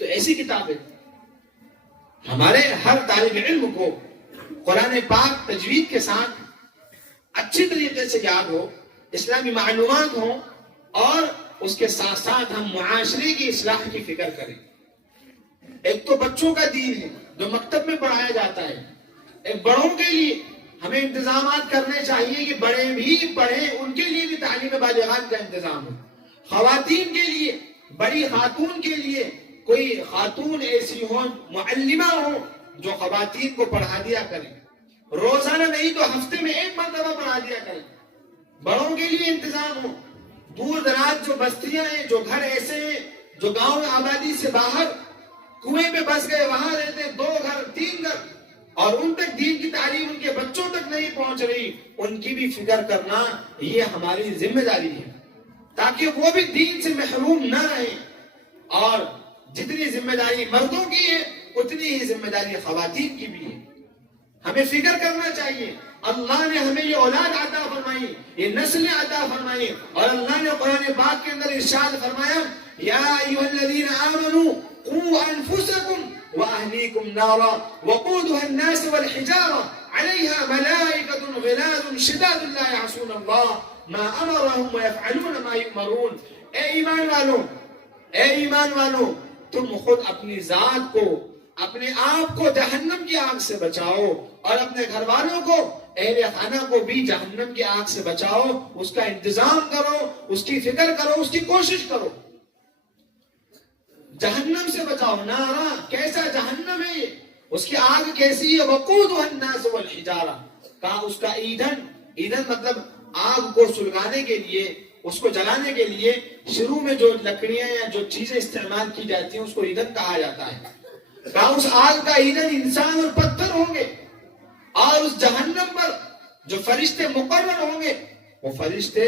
تو ایسی کتابیں ہمارے ہر طالب علم کو قرآن پاک تجوید کے ساتھ اچھی طریقے سے یاد ہو، اسلامی معلومات ہوں، اور اس کے ساتھ ساتھ ہم معاشرے کی اصلاح کی فکر کریں۔ ایک تو بچوں کا دین ہے جو مکتب میں پڑھایا جاتا ہے، ایک بڑوں کے لیے ہمیں انتظامات کرنے چاہیے کہ بڑے بھی پڑھیں، ان کے لیے بھی تعلیم بالغات کا انتظام ہو۔ خواتین کے لیے، بڑی خاتون کے لیے کوئی خاتون ایسی ہو، معلمہ ہو، جو خواتین کو پڑھا دیا کریں، روزانہ نہیں تو ہفتے میں ایک مرتبہ پڑھا دیا کریں۔ بڑوں کے لیے انتظام ہو، دور دراز جو بستیاں ہیں، جو گھر ایسے ہیں جو گاؤں آبادی سے باہر کنویں پہ بس گئے، وہاں رہتے ہیں 2 گھر 3 گھر، اور ان تک دین کی تعلیم ان کے بچوں تک نہیں پہنچ رہی، ان کی بھی فکر کرنا یہ ہماری ذمہ داری ہے، تاکہ وہ بھی دین سے محروم نہ رہیں۔ اور جتنی ذمہ داری مردوں کی ہے اتنی ہی ذمہ داری خواتین کی بھی ہے۔ ہمیں فکر کرنا چاہیے، اللہ نے ہمیں یہ اولاد عطا فرمائی، یہ نسلیں عطا فرمائی، اور اللہ نے قرآن پاک کے اندر ارشاد فرمایا، یا ایھا الذین آمنوا قوا انفسکم واہلیکم نارا وقودها الناس والحجارہ علیہا ملائکۃ غلاظ شداد لا یعصون اللہ ما امرهم ویفعلون ما یؤمرون۔ اے ایمان والو، اے ایمان والو، تم خود اپنی ذات کو، اپنے آپ کو جہنم کی آگ سے بچاؤ، اور اپنے گھر والوں کو، اہل خانہ کو بھی جہنم کی آگ سے بچاؤ، اس کا انتظام کرو، اس کی فکر کرو، اس کی کوشش کرو، جہنم سے بچاؤ۔ نارا، کیسا جہنم ہے یہ، اس کی آگ کیسی ہے؟ وقودها الناس والحجارہ، کہا اس کا ایندھن، ایندھن مطلب آگ کو سلگانے کے لیے، اس کو جلانے کے لیے شروع میں جو لکڑیاں یا جو چیزیں استعمال کی جاتی ہیں اس کو ایندھن کہا جاتا ہے۔ کہا اس آگ کا ایندھن انسان اور پتھر ہوں گے، اور اس جہنم پر جو فرشتے مقرر ہوں گے، وہ فرشتے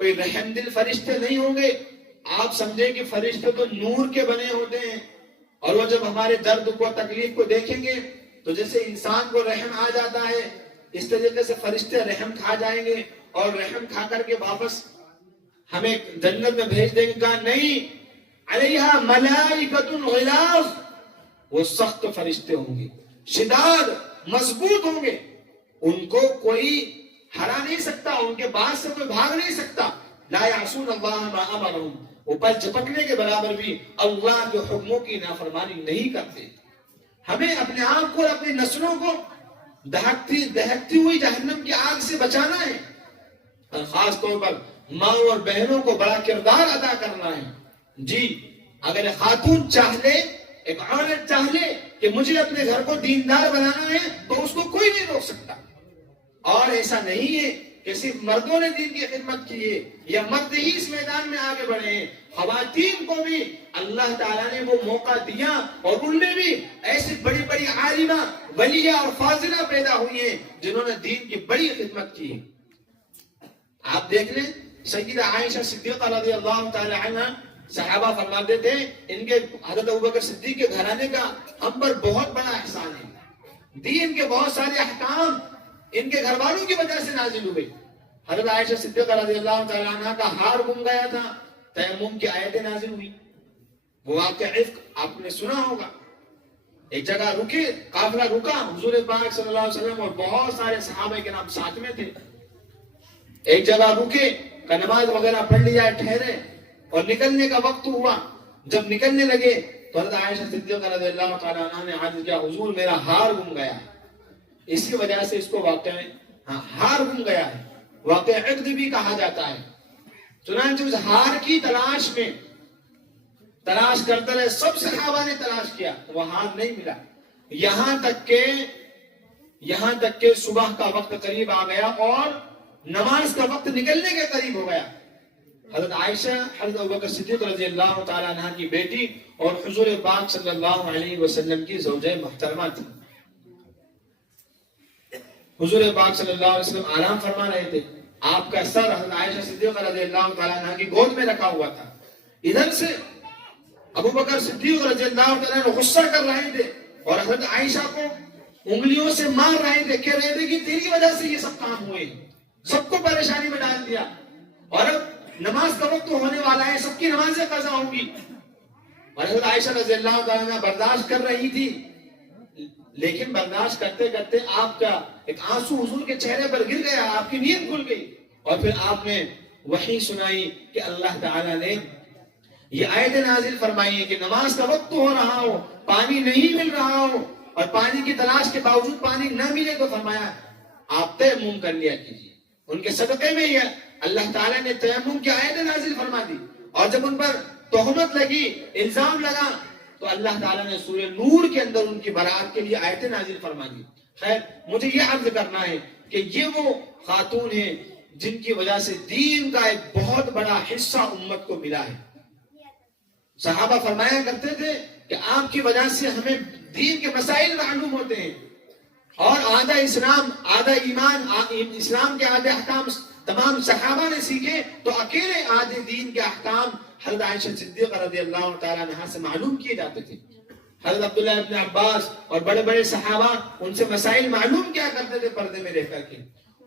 کوئی رحم دل فرشتے نہیں ہوں گے۔ آپ سمجھیں کہ فرشتے تو نور کے بنے ہوتے ہیں، اور وہ جب ہمارے درد کو، تکلیف کو دیکھیں گے تو جیسے انسان کو رحم آ جاتا ہے، اس طریقے سے فرشتے رحم کھا جائیں گے، اور رحم کھا کر کے واپس ہمیں جنت میں بھیج دیں گے۔ کہا نہیں، علیہا ملائکۃ غلاظ، وہ سخت فرشتے ہوں گے، شداد، مضبوط ہوں گے، ان کو کوئی ہرا نہیں سکتا، ان کے بعد سے کوئی بھاگ نہیں سکتا۔ لا یعصون اللہ ما امرهم، وہ پل جھپکنے کے برابر بھی اللہ کے حکموں کی نافرمانی نہیں کرتے۔ ہمیں اپنے آپ کو اور اپنی نسلوں کو دہکتی ہوئی جہنم کی آگ سے بچانا ہے، اور خاص طور پر ماں اور بہنوں کو بڑا کردار ادا کرنا ہے۔ جی، اگر خاتون چاہ لے، ایک عورت چاہ لے کہ مجھے اپنے گھر کو دیندار بنانا ہے تو اس کو کوئی نہیں روک سکتا، اور ایسا نہیں ہے کہ صرف مردوں نے دین کی خدمت کی ہے یا مرد ہی اس میدان میں آگے بڑھے ہیں، خواتین کو بھی اللہ تعالیٰ نے وہ موقع دیا، اور ان میں بھی ایسی بڑی بڑی عالمہ، ولیہ اور فاضلہ پیدا ہوئی ہیں جنہوں نے دین کی بڑی خدمت کی ہے۔ آپ دیکھ لیں سیدہ عائشہ صدیقہ رضی اللہ تعالی عنہ صحابہ فرماتے تھے ان کے حضرت ابوبکر صدیق کے گھرانے کا ہم پر بہت بڑا احسان ہے، دین کے بہت سارے احکام ان کے گھر والوں کی وجہ سے نازل ہوئے۔ حضرت عائشہ صدیقہ رضی اللہ تعالی عنہ کا ہار گم گیا تھا، تیمم کی آیتیں نازل ہوئی۔ وہ واقعہ عفق آپ نے سنا ہوگا، ایک جگہ رکے، قافلہ رکا، حضور پاک صلی اللہ علیہ وسلم اور بہت سارے صحابہ کے نام ساتھ میں تھے، ایک جگہ رکے کہ نماز وغیرہ پڑھ لی جائے، ٹھہرے، اور نکلنے کا وقت ہوا۔ جب نکلنے لگے تو حضرت عائشہ صدیقہ رضی اللہ تعالی عنہ نے عرض کیا، حضور میرا ہار گم گیا ہے، اسی وجہ سے اس کو واقعہ ہار گم گیا ہے، واقعہ عقد بھی کہا جاتا ہے۔ چنانچہ اس ہار کی تلاش میں تلاش کرتے رہے، سب صحابہ نے تلاش کیا، وہ ہار نہیں ملا، یہاں تک کہ صبح کا وقت قریب آ گیا اور نماز کا وقت نکلنے کے قریب ہو گیا۔ حضرت عائشہ حضرت ابوبکر صدیق رضی اللہ تعالی عنہ کی بیٹی اور حضور پاک صلی اللہ علیہ وسلم کی زوجہ محترمہ تھی۔ حضور پاک صلی اللہ علیہ وسلم آرام فرما رہے تھے، آپ کا سر حضرت عائشہ صدیقہ رضی اللہ تعالی عنہ کی گود میں رکھا ہوا تھا۔ ادھر سے ابوبکر صدیق رضی اللہ تعالی عنہ غصہ کر رہے تھے اور حضرت عائشہ کو انگلیوں سے مار رہے تھے، کہہ رہے تھے کہ تیری وجہ سے یہ سب کام ہوئے، سب کو پریشانی میں ڈال دیا، اور اب نماز کا وقت ہونے والا ہے، سب کی نمازیں قضا ہوں گی۔ اور حضرت عائشہ رضی اللہ تعالی عنہ برداشت کر رہی تھی، لیکن برداشت کرتے کرتے آپ کا ایک آنسو حضور کے چہرے پر گر گیا، آپ کی نیند کھل گئی، اور پھر آپ نے وحی سنائی کہ اللہ تعالیٰ نے یہ آیت نازل فرمائی ہے کہ نماز کا وقت ہو رہا ہو، پانی نہیں مل رہا ہو، اور پانی کی تلاش کے باوجود پانی نہ ملے تو فرمایا آپ تیمم کر لیا کیجیے۔ ان کے صدقے میں یہ اللہ تعالیٰ نے تیمم کی آیت نازل فرما دی، اور جب ان پر تہمت لگی، الزام لگا، تو اللہ تعالیٰ نے سورہ نور کے اندر ان کی برات کے لیے آیت نازل فرما دی۔ خیر، مجھے یہ عرض کرنا ہے کہ یہ وہ خاتون ہیں جن کی وجہ سے دین کا ایک بہت بڑا حصہ امت کو ملا ہے۔ صحابہ فرمایا کرتے تھے کہ آپ کی وجہ سے ہمیں دین کے مسائل معلوم ہوتے ہیں، اور آدھا اسلام، آدھا ایمان، اسلام کے آدھے احکام تمام صحابہ نے سیکھے، تو اکیلے آدھے دین کے احکام حضرت عائشہ صدیقہ رضی اللہ تعالیٰ عنہ سے معلوم کیے جاتے تھے۔ حضرت عبداللہ ابن عباس اور بڑے بڑے صحابہ ان سے مسائل معلوم کیا کرتے تھے پردے میں رہ کر کے،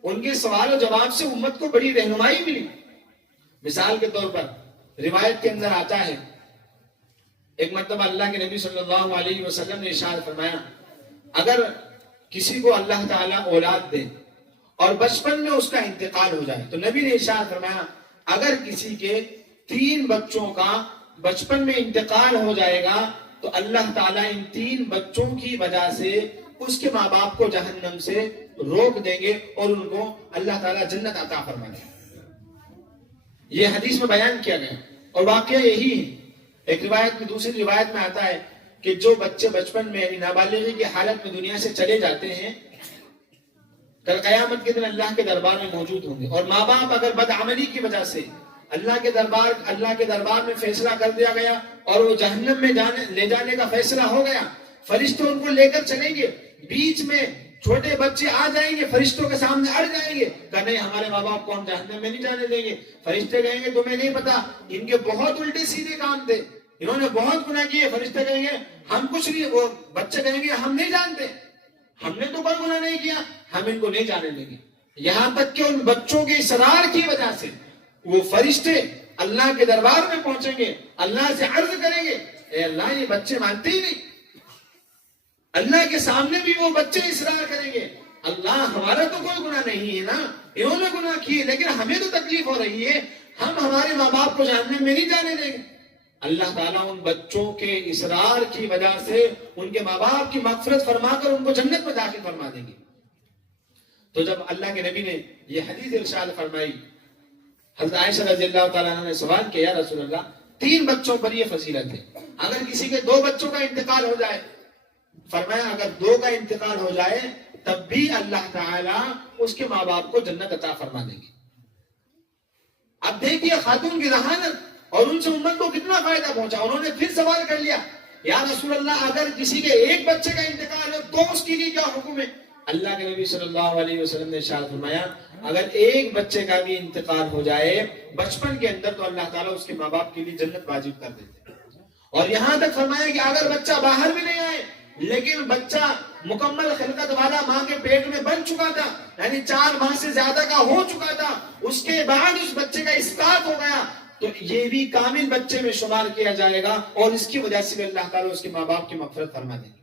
ان کے سوال و جواب سے امت کو بڑی رہنمائی ملی۔ مثال کے طور پر روایت کے اندر آتا ہے، ایک مرتبہ اللہ کے نبی صلی اللہ علیہ وسلم نے ارشاد فرمایا، اگر کسی کو اللہ تعالیٰ اولاد دے اور بچپن میں اس کا انتقال ہو جائے، تو نبی نے ارشاد فرمایا اگر کسی کے 3 بچوں کا بچپن میں انتقال ہو جائے گا تو اللہ تعالیٰ ان 3 بچوں کی وجہ سے اس کے ماں باپ کو جہنم سے روک دیں گے اور ان کو اللہ تعالیٰ جنت عطا فرما دیں گے۔ یہ حدیث میں بیان کیا گیا، اور واقعہ یہی ہے۔ ایک روایت میں، دوسری روایت میں آتا ہے کہ جو بچے بچپن میں یعنی نابالغی کی حالت میں دنیا سے چلے جاتے ہیں، کل قیامت کے دن اللہ کے دربار میں موجود ہوں گے، اور ماں باپ اگر بدعملی کی وجہ سے اللہ کے دربار میں فیصلہ کر دیا گیا اور وہ جہنم میں لے جانے کا فیصلہ ہو گیا، فرشتے ان کو لے کر چلیں گے، بیچ میں چھوٹے بچے آ جائیں گے، فرشتوں کے سامنے اڑ جائیں گے کہ نہیں، ہمارے ماں باپ کو ہم جہنم میں نہیں جانے دیں گے۔ فرشتے کہیں گے تمہیں نہیں پتا، ان کے بہت الٹے سیدھے کام تھے، انہوں نے بہت گناہ کیے۔ فرشتے کہیں گے ہم کچھ نہیں، وہ بچے کہیں گے ہم نہیں جانتے، ہم نے تو کوئی گناہ نہیں کیا، ہم ان کو نہیں جانے دیں گے۔ یہاں تک کہ ان بچوں کے اصرار کی وجہ سے وہ فرشتے اللہ کے دربار میں پہنچیں گے، اللہ سے عرض کریں گے اے اللہ یہ بچے مانتے ہی نہیں۔ اللہ کے سامنے بھی وہ بچے اصرار کریں گے، اللہ ہمارا تو کوئی گناہ نہیں ہے نا، انہوں نے گناہ کیے لیکن ہمیں تو تکلیف ہو رہی ہے، ہم ہمارے ماں باپ کو جہنم میں نہیں جانے دیں گے۔ اللہ تعالیٰ ان بچوں کے اصرار کی وجہ سے ان کے ماں باپ کی مغفرت فرما کر ان کو جنت میں داخل فرما دیں گے۔ تو جب اللہ کے نبی نے یہ حدیث ارشاد فرمائی، حضرت عائشہ رضی اللہ تعالیٰ عنہ نے سوال کیا، یا رسول اللہ 3 بچوں پر یہ فضیلت ہے، اگر کسی کے 2 بچوں کا انتقال ہو جائے، فرمایا اگر 2 کا انتقال ہو جائے تب بھی اللہ تعالیٰ اس کے ماں باپ کو جنت عطا فرما دیں گے۔ اب دیکھیے خاتون کی ذہانت، اور ان سے امت کو کتنا فائدہ پہنچا۔ انہوں نے پھر سوال کر لیا، یا رسول اللہ اگر کسی کے 1 بچے کا انتقال ہو تو اس کے لیے کیا حکم ہے؟ اللہ کے نبی صلی اللہ علیہ وسلم نے ارشاد فرمایا اگر ایک بچے کا بھی انتقال ہو جائے بچپن کے اندر تو اللہ تعالیٰ اس کے ماں باپ کے لیے جنت واجب کر دیتے ہیں۔ اور یہاں تک فرمایا کہ اگر بچہ باہر بھی نہیں آئے لیکن بچہ مکمل خلقت والا ماں کے پیٹ میں بن چکا تھا، یعنی 4 ماہ سے زیادہ کا ہو چکا تھا، اس کے بعد اس بچے کا اسقاط ہو گیا تو یہ بھی کامل بچے میں شمار کیا جائے گا، اور اس کی وجہ سے بھی اللہ تعالیٰ اس کے ماں باپ کی مغفرت فرما دیں گے۔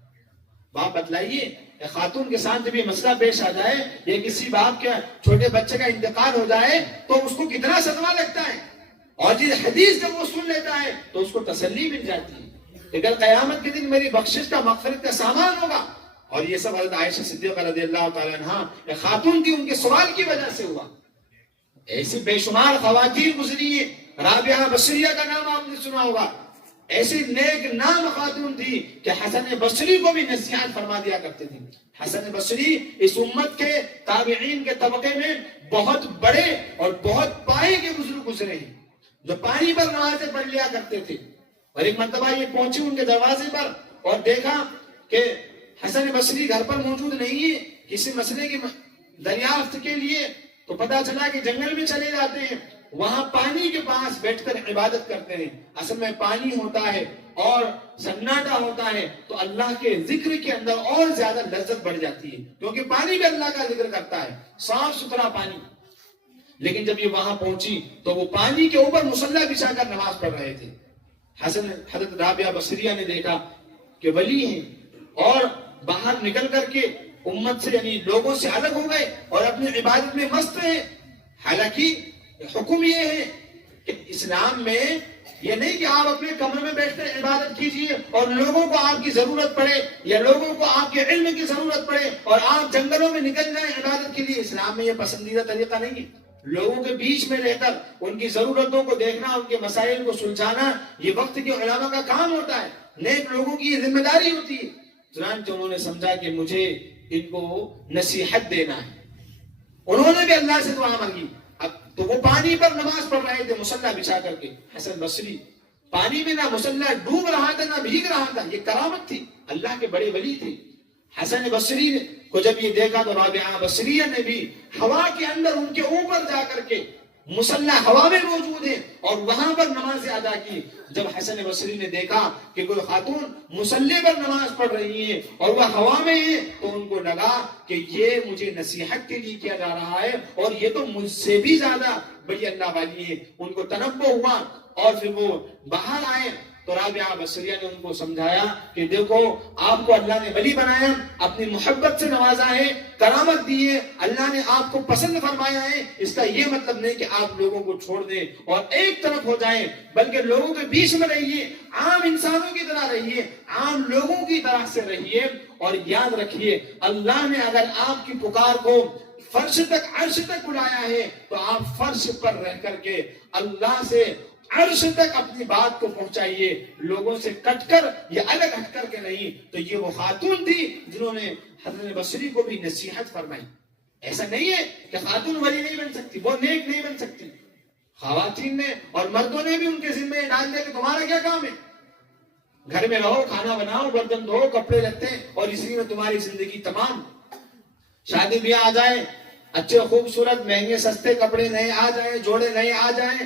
باپ بتلائیے خاتون کے ساتھ جب یہ مسئلہ پیش آ جائے یا کسی باپ کے چھوٹے بچے کا انتقال ہو جائے تو اس کو کتنا صدمہ لگتا ہے، اور یہ حدیث جب وہ سن لیتا ہے تو اس کو تسلی مل جاتی ہے کہ کل قیامت کے دن میری بخشش کا مغفرت کا سامان ہوگا۔ اور یہ سب حضرت عائشہ صدیقہ رضی اللہ تعالیٰ عنہ خاتون تھی، ان کے سوال کی وجہ سے ہوا۔ ایسی بے شمار خواتین گزری ہیں، رابعہ بصریہ کا نام آپ نے سنا ہوگا، ایسی نیک نام خاتون تھی کہ حسن بصری کو بھی نصیحت فرما دیا کرتے تھے۔ حسن بصری اس امت کے تابعین کے طبقے میں بہت بڑے اور بہت پائے کے بزرگ گزرے ہیں، جو پانی پر نمازیں پڑھ لیا کرتے تھے۔ اور ایک مرتبہ یہ پہنچی ان کے دروازے پر اور دیکھا کہ حسن بصری گھر پر موجود نہیں ہے، کسی مسئلے کی دریافت کے لیے، تو پتا چلا کہ جنگل میں چلے جاتے ہیں، وہاں پانی کے پاس بیٹھ کر عبادت کرتے ہیں۔ اصل میں پانی ہوتا ہے اور سناٹا ہوتا ہے تو اللہ کے ذکر کے اندر اور زیادہ لذت بڑھ جاتی ہے، کیونکہ پانی بھی اللہ کا ذکر کرتا ہے، صاف ستھرا پانی۔ لیکن جب یہ وہاں پہنچی تو وہ پانی کے اوپر مصلی بچھا کر نماز پڑھ رہے تھے۔ حضرت رابعہ بصریہ نے دیکھا کہ ولی ہیں اور باہر نکل کر کے امت سے یعنی لوگوں سے الگ ہو گئے اور اپنی عبادت میں مست ہیں۔ حالانکہ حکم یہ ہے کہ اسلام میں یہ نہیں کہ آپ اپنے کمرے میں بیٹھ کر عبادت کیجئے اور لوگوں کو آپ کی ضرورت پڑے یا لوگوں کو آپ کے علم کی ضرورت پڑے اور آپ جنگلوں میں نکل جائیں عبادت کے لیے۔ اسلام میں یہ پسندیدہ طریقہ نہیں ہے۔ لوگوں کے بیچ میں رہ کر ان کی ضرورتوں کو دیکھنا، ان کے مسائل کو سلجھانا، یہ وقت کے علماء کا کام ہوتا ہے، نیک لوگوں کی یہ ذمہ داری ہوتی ہے۔ چنانچہ انہوں نے سمجھا کہ مجھے ان کو نصیحت دینا ہے، انہوں نے بھی اللہ سے دعا مانگی۔ اب تو وہ پانی پر نماز پڑھ رہے تھے مصلی بچھا کر کے۔ حسن بصری پانی میں نہ مصلی ڈوب رہا تھا نہ بھیگ رہا تھا، یہ کرامت تھی، اللہ کے بڑے ولی تھے۔ حسن بصری کو جب یہ دیکھا تو رابعہ بصریہ نے بھی ہوا کے اندر ان کے اوپر جا کر کے مصلی ہوا میں موجود ہے اور وہاں پر نماز ادا کی۔ جب حسن بصری نے دیکھا کہ کوئی خاتون مصلی پر نماز پڑھ رہی ہے اور وہ ہوا میں ہے تو ان کو لگا کہ یہ مجھے نصیحت کے لیے کیا جا رہا ہے اور یہ تو مجھ سے بھی زیادہ بڑی اللہ والی ہے۔ ان کو تنبہ ہوا اور پھر وہ باہر آئے تو رابعہ بصریہ نے ان کو سمجھایا کہ دیکھو آپ کو اللہ نے ولی بنایا، اپنی محبت سے نوازا ہے، کرامت دی ہے، اللہ نے آپ کو پسند فرمایا ہے، اس کا یہ مطلب نہیں کہ آپ لوگوں کو چھوڑ دیں اور ایک طرف ہو جائیں، بلکہ لوگوں کے بیچ میں رہیے، عام انسانوں کی طرح رہیے، عام لوگوں کی طرح سے رہیے۔ اور یاد رکھیے اللہ نے اگر آپ کی پکار کو فرش تک عرش تک بلایا ہے تو آپ فرش پر رہ کر کے اللہ سے عرش تک اپنی بات کو پہنچائیے، لوگوں سے کٹ کر یا الگ ہٹ کر کے نہیں۔ تو یہ وہ خاتون تھی جنہوں نے حسن بصری کو بھی نصیحت فرمائی۔ ایسا نہیں ہے کہ خاتون ولی نہیں بن سکتی، وہ نیک نہیں بن سکتی۔ خواتین نے اور مردوں نے بھی ان کے ذمہ ڈال دیا کہ تمہارا کیا کام ہے، گھر میں رہو، کھانا بناؤ، برتن دھو، کپڑے لتے، اور اسی میں تمہاری زندگی تمام۔ شادی بیاہ آ جائے، اچھے خوبصورت مہنگے سستے کپڑے نئے آ جائیں، جوڑے نئے آ جائیں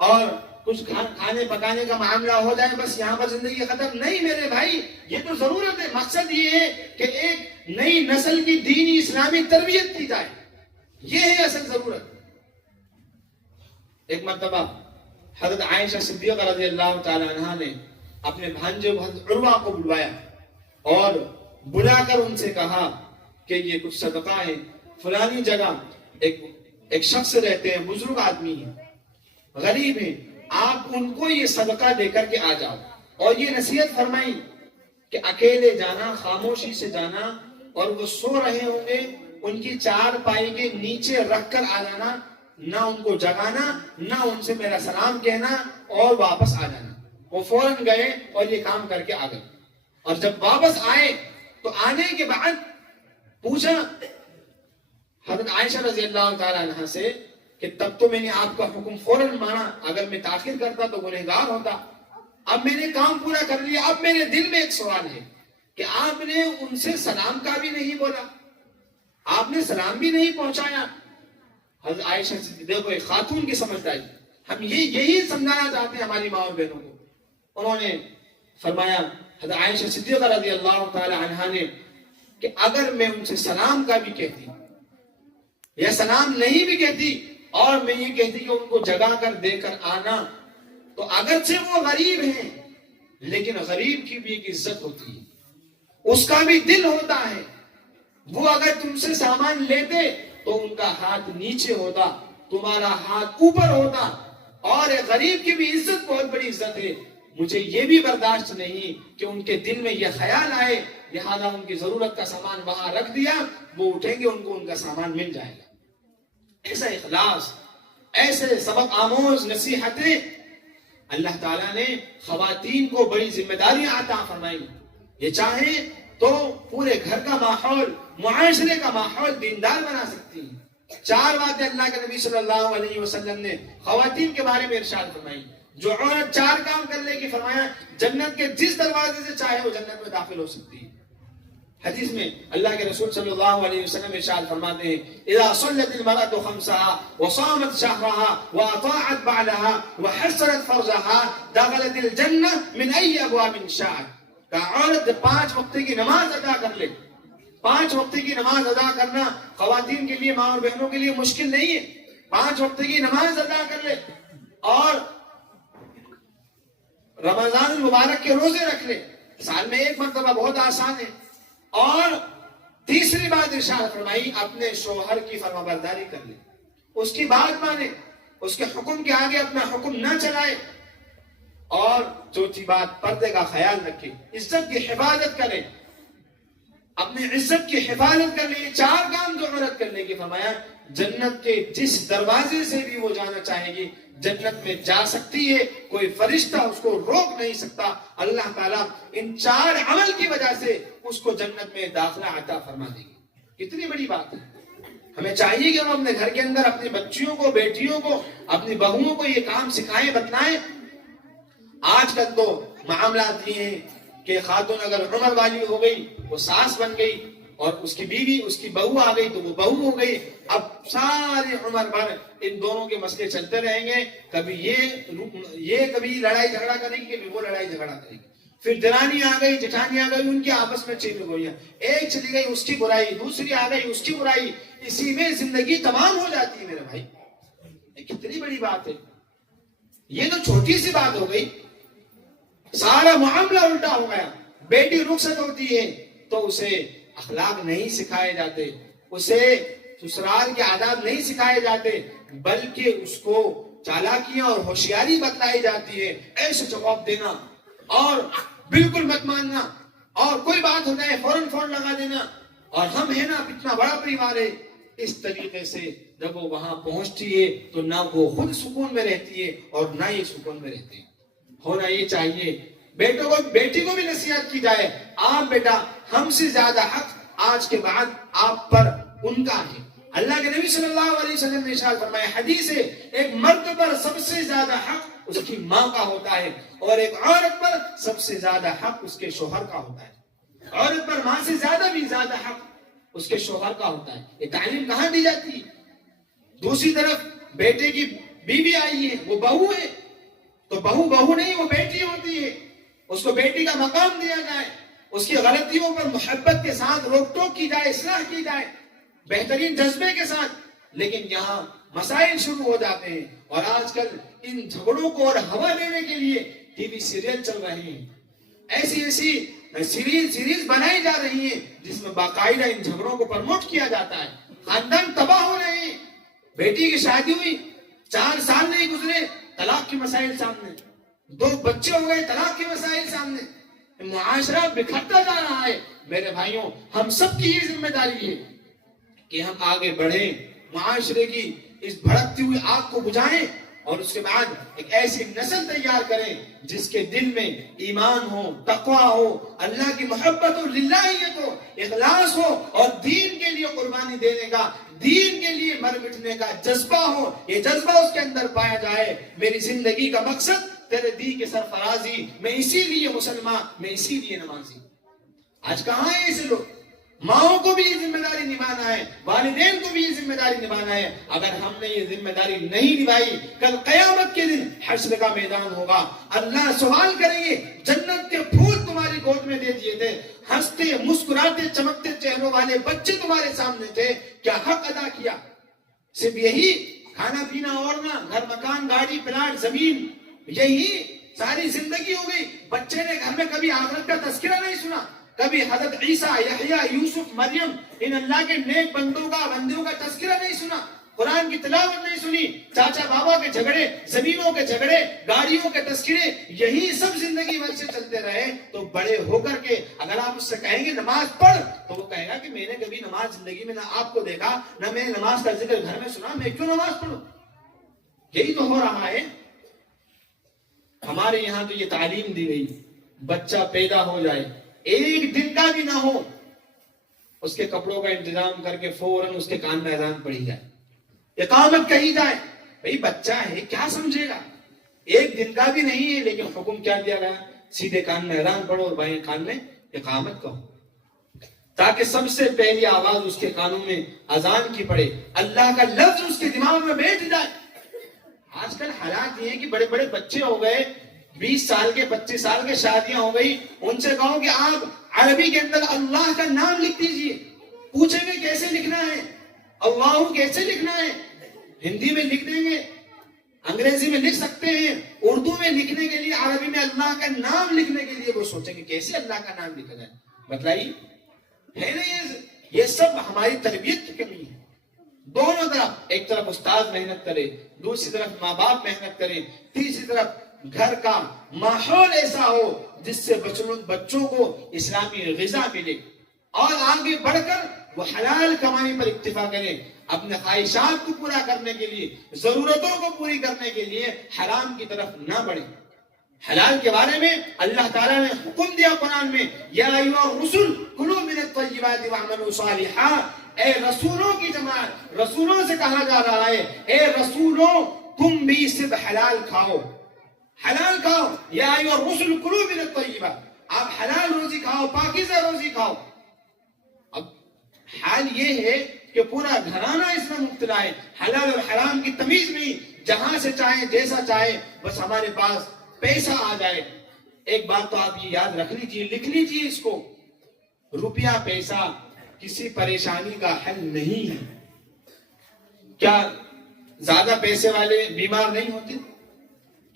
اور کچھ کھانے پکانے کا معاملہ ہو جائے، بس یہاں پر زندگی ختم نہیں۔ میرے بھائی یہ تو ضرورت ہے، مقصد یہ ہے کہ ایک نئی نسل کی دینی اسلامی تربیت کی جائے، یہ ہے اصل ضرورت۔ ایک مرتبہ حضرت عائشہ صدیقہ رضی اللہ تعالی عنہا نے اپنے بھانجے حضرت عروہ کو بلوایا اور بلا کر ان سے کہا کہ یہ کچھ صدقہ ہے، فلانی جگہ ایک شخص رہتے ہیں، بزرگ آدمی ہیں، غریب ہیں، آپ ان کو یہ صدقہ دے کر کے آ جاؤ۔ اور یہ نصیحت فرمائی کہ اکیلے جانا، خاموشی سے جانا، اور وہ سو رہے ہوں گے ان کی چار پائی کے نیچے رکھ کر آ جانا، نہ ان کو جگانا، نہ ان سے میرا سلام کہنا اور واپس آ جانا۔ وہ فوراً گئے اور یہ کام کر کے آ گئے، اور جب واپس آئے تو آنے کے بعد پوچھا حضرت عائشہ رضی اللہ تعالی عنہ سے کہ تب تو میں نے آپ کا حکم فوراً مانا، اگر میں تاخیر کرتا تو گنہگار ہوتا، اب میں نے کام پورا کر لیا۔ اب میرے دل میں ایک سوال ہے کہ آپ نے ان سے سلام کا بھی نہیں بولا، آپ نے سلام بھی نہیں پہنچایا، حضرت عائشہ صدیقہ کو ایک خاتون کی سمجھداری، ہم یہی سمجھانا چاہتے ہیں ہماری ماں اور بہنوں کو۔ انہوں نے فرمایا حضرت عائشہ صدیقہ رضی اللہ تعالی عنہا نے کہ اگر میں ان سے سلام کا بھی کہتی یا سلام نہیں بھی کہتی اور میں یہ کہتی کہ ان کو جگا کر دے کر آنا، تو اگرچہ وہ غریب ہیں لیکن غریب کی بھی ایک عزت ہوتی ہے، اس کا بھی دل ہوتا ہے۔ وہ اگر تم سے سامان لیتے تو ان کا ہاتھ نیچے ہوتا، تمہارا ہاتھ اوپر ہوتا، اور ایک غریب کی بھی عزت بہت بڑی عزت ہے۔ مجھے یہ بھی برداشت نہیں کہ ان کے دل میں یہ خیال آئے لہذا ان کی ضرورت کا سامان وہاں رکھ دیا، وہ اٹھیں گے ان کو ان کا سامان مل جائے گا۔ ایسا اخلاص، ایسے سبق آموز نصیحتیں اللہ تعالیٰ نے خواتین کو بڑی ذمہ داریاں عطا فرمائی۔ یہ چاہیں تو پورے گھر کا ماحول، معاشرے کا ماحول دیندار بنا سکتی ہیں۔ 4 باتیں اللہ کے نبی صلی اللہ علیہ وسلم نے خواتین کے بارے میں ارشاد فرمائی۔ جو عورت 4 کام کر لے گی، فرمایا جنت کے جس دروازے سے چاہے وہ جنت میں داخل ہو سکتی ہے۔ حدیث میں اللہ کے رسول صلی اللہ علیہ وسلم ارشاد فرماتے ہیں اذا صلت المرأة خمسها وصامت شهرها واطاعت بعلها وحصنت فرجها دخلت الجنة من اي ابواب شاءت۔ کہ عورت 5 وقت کی نماز ادا کر لے، 5 وقت کی نماز ادا کرنا خواتین کے لیے، ماں اور بہنوں کے لیے مشکل نہیں ہے۔ 5 وقت کی نماز ادا کر لے اور رمضان المبارک کے روزے رکھ لے، سال میں 1 مرتبہ، بہت آسان ہے۔ اور تیسری بات ارشاد فرمائی اپنے شوہر کی فرمانبرداری کر لے، اس کی بات مانے، اس کے حکم کے آگے اپنا حکم نہ چلائے۔ اور چوتھی بات پردے کا خیال رکھے، عزت کی حفاظت کرے، اپنی عزت کی حفاظت کر لے۔ 4 کام جو عورت کرنے کی، فرمایا جنت کے جس دروازے سے بھی وہ جانا چاہے گی جنت میں جا سکتی ہے، کوئی فرشتہ اس کو روک نہیں سکتا۔ اللہ تعالیٰ ان 4 عمل کی وجہ سے اس کو جنت میں داخلہ عطا فرما دے گی۔ کتنی بڑی بات ہے۔ ہمیں چاہیے کہ ہم اپنے گھر کے اندر اپنی بچیوں کو، بیٹیوں کو، اپنی بہوؤں کو یہ کام سکھائیں، بتلائیں۔ آج کل تو معاملات یہ ہیں کہ خاتون اگر عمر والی ہو گئی وہ ساس بن گئی، اور اس کی بیوی، اس کی بہو آ گئی تو وہ بہو ہو گئی۔ اب ساری عمر بھر ان دونوں کے مسئلے چلتے رہیں گے، کبھی یہ کبھی لڑائی جھگڑا کرے گی، کبھی وہ لڑائی جھگڑا کرے گی۔ پھر درانی آ گئی، جٹھانی آ گئی، ان کے آپس میں چیل گوئیاں، ایک چلی گئی اس کی برائی، دوسری آ گئی اس کی برائی، اسی میں زندگی تمام ہو جاتی ہے میرے بھائی۔ یہ کتنی بڑی بات ہے۔ یہ تو چھوٹی سی بات ہو گئی، سارا معاملہ الٹا ہو گیا۔ بیٹی رخصت ہوتی ہے تو اسے اخلاق نہیں سکھائے جاتے، اسے سسرال کے آداب نہیں سکھائے جاتے، بلکہ اس کو چالاکیاں اور ہوشیاری بتلائی جاتی ہے۔ ایسے جواب دینا اور بالکل مت ماننا، اور کوئی بات ہو جائے فوراً لگا دینا، اور ہم ہے نا اتنا بڑا پریوار ہے۔ اس طریقے سے جب وہ وہاں پہنچتی ہے تو نہ وہ خود سکون میں رہتی ہے اور نہ یہ سکون میں رہتے ہیں۔ ہونا یہ چاہیے بیٹی کو بھی نصیحت کی جائے، آپ بیٹا ہم سے زیادہ حق آج کے بعد آپ پر ان کا ہے۔ اللہ کے نبی صلی اللہ علیہ وسلم نے ارشاد فرمایا، حدیث ہے، ایک مرد پر سب سے زیادہ حق اس کی ماں کا ہوتا ہے، اور ایک عورت پر سب سے زیادہ حق اس کے شوہر کا ہوتا ہے۔ عورت پر ماں سے زیادہ بھی زیادہ حق اس کے شوہر کا ہوتا ہے۔ یہ تعلیم کہاں دی جاتی ہے؟ دوسری طرف بیٹے کی بیوی آئی ہے، وہ بہو ہے، تو بہو نہیں، وہ بیٹی ہوتی ہے، اس کو بیٹی کا مقام دیا جائے، اس کی غلطیوں پر محبت کے ساتھ روک ٹوک کی جائے، اصلاح کی جائے بہترین جذبے کے ساتھ۔ لیکن یہاں مسائل شروع ہو جاتے ہیں، اور آج کل ان جھگڑوں کو اور ہوا دینے کے لیے ٹی وی سیریل چل رہے ہیں، ایسی سیریز بنائی جا رہی ہیں جس میں باقاعدہ ان جھگڑوں کو پروموٹ کیا جاتا ہے۔ خاندان تباہ ہو رہے ہیں۔ بیٹی کی شادی ہوئی، 4 سال نہیں گزرے طلاق کے مسائل سامنے، 2 بچے ہو گئے طلاق کے مسائل سامنے، معاشرہ بکھرتا جا رہا ہے۔ میرے بھائیوں، ہم سب کی یہ ذمہ داری ہے کہ ہم آگے بڑھیں، معاشرے کی اس بھڑکتی ہوئی آگ کو بجھائیں، اور اس کے بعد ایک ایسی نسل تیار کریں جس کے دل میں ایمان ہو، تقوی ہو، اللہ کی محبت ہو، للہیت ہو، اخلاص ہو، اور دین کے لیے قربانی دینے کا، دین کے لیے مر مٹنے کا جذبہ ہو۔ یہ جذبہ اس کے اندر پایا جائے، میری زندگی کا مقصد تیرے دین کے سرفرازی، میں اسی لیے مسلمان، میں اسی لیے نمازی۔ آج کہاں ہیں ایسے لوگ؟ ماؤں کو بھی یہ ذمہ داری نبھانا ہے, والدین کو بھی یہ ذمہ داری نبھانا ہے. اگر ہم نے یہ ذمہ داری نہیں نبھائی, کل قیامت کے دن حشر کا میدان ہوگا, اللہ سوال کریں گے جنت کے پھول تمہاری گود میں دے دیے تھے, ہنستے مسکراتے چمکتے چہروں والے بچے تمہارے سامنے تھے, کیا حق ادا کیا؟ صرف یہی کھانا پینا اوڑھنا, گھر مکان گاڑی پلاٹ زمین, یہی ساری زندگی ہو گئی. بچے نے گھر میں کبھی آخرت کا تذکرہ نہیں سنا, کبھی حضرت عیسیٰ, یحییٰ, یوسف, مریم, ان اللہ کے نیک بندوں کا تذکرہ نہیں سنا, قرآن کی تلاوت نہیں سنی, چاچا بابا کے جھگڑے, زمینوں کے جھگڑے, گاڑیوں کے تذکرے, یہی سب زندگی بھر سے چلتے رہے, تو بڑے ہو کر کے اگر آپ اس سے کہیں گے نماز پڑھ, تو وہ کہے گا کہ میں نے کبھی نماز زندگی میں نہ آپ کو دیکھا, نہ میں نے نماز کا ذکر گھر میں سنا, میں کیوں نماز پڑھوں؟ یہی تو ہو رہا ہے. ہمارے یہاں تو یہ تعلیم دی گئی, بچہ پیدا ہو جائے ایک دن کا بھی نہ ہو, اس کے کپڑوں کا انتظام کر کے فوراً اس کے کان میں اذان پڑھی جائے, اقامت کہی جائے. بھئی بچہ ہے کیا سمجھے گا, ایک دن کا بھی نہیں ہے, لیکن حکم کیا دیا گیا, سیدھے کان میں اذان پڑھو اور بائیں کان میں اقامت کہو, تاکہ سب سے پہلی آواز اس کے کانوں میں اذان کی پڑے, اللہ کا لفظ اس کے دماغ میں بیٹھ جائے. آج کل حالات یہ ہیں کہ بڑے بڑے بچے ہو گئے, 20 سال کے 25 سال کے شادیاں ہو گئی, ان سے کہو کہ آپ عربی کے اندر اللہ کا نام لکھ دیجئے, پوچھیں گے کیسے لکھنا ہے, اللہ کیسے لکھنا ہے, ہندی میں لکھ دیں گے, انگریزی میں لکھ سکتے ہیں, اردو میں لکھنے کے لیے, عربی میں اللہ کا نام لکھنے کے لیے وہ سوچیں گے کیسے اللہ کا نام لکھا جائے. بتلائیے, ہے نا یہ سب ہماری تربیت کی کمی ہے. دونوں طرف, ایک طرف استاد محنت کرے, دوسری طرف ماں باپ محنت کرے, تیسری طرف گھر کا ماحول ایسا ہو جس سے بچوں کو اسلامی غذا ملے, اور آگے بڑھ کر وہ حلال کمائی پر اکتفا کریں, اپنے خواہشات کو پورا کرنے کے لیے, ضرورتوں کو پوری کرنے کے لیے حرام کی طرف نہ بڑھیں. حلال کے بارے میں اللہ تعالیٰ نے حکم دیا قرآن میں, یا ایھا الرسل کلوا من الطیبات واعملوا صالحا, اے رسولوں کی جماعت, رسولوں سے کہا جا رہا ہے, اے رسولوں تم بھی صرف حلال کھاؤ, حلال کھاؤ. یا ایھا الرسل کلوا من الطیبات, آپ حلال روزی کھاؤ, پاکیزہ روزی کھاؤ. اب حال یہ ہے کہ پورا گھرانہ اس میں مبتلا ہے, حلال اور حرام کی تمیز نہیں, جہاں سے چاہیں جیسا چاہے بس ہمارے پاس پیسہ آ جائے. ایک بات تو آپ یہ یاد رکھ لیجئے, لکھ لیجئے اس کو, روپیہ پیسہ کسی پریشانی کا حل نہیں ہے. کیا زیادہ پیسے والے بیمار نہیں ہوتے؟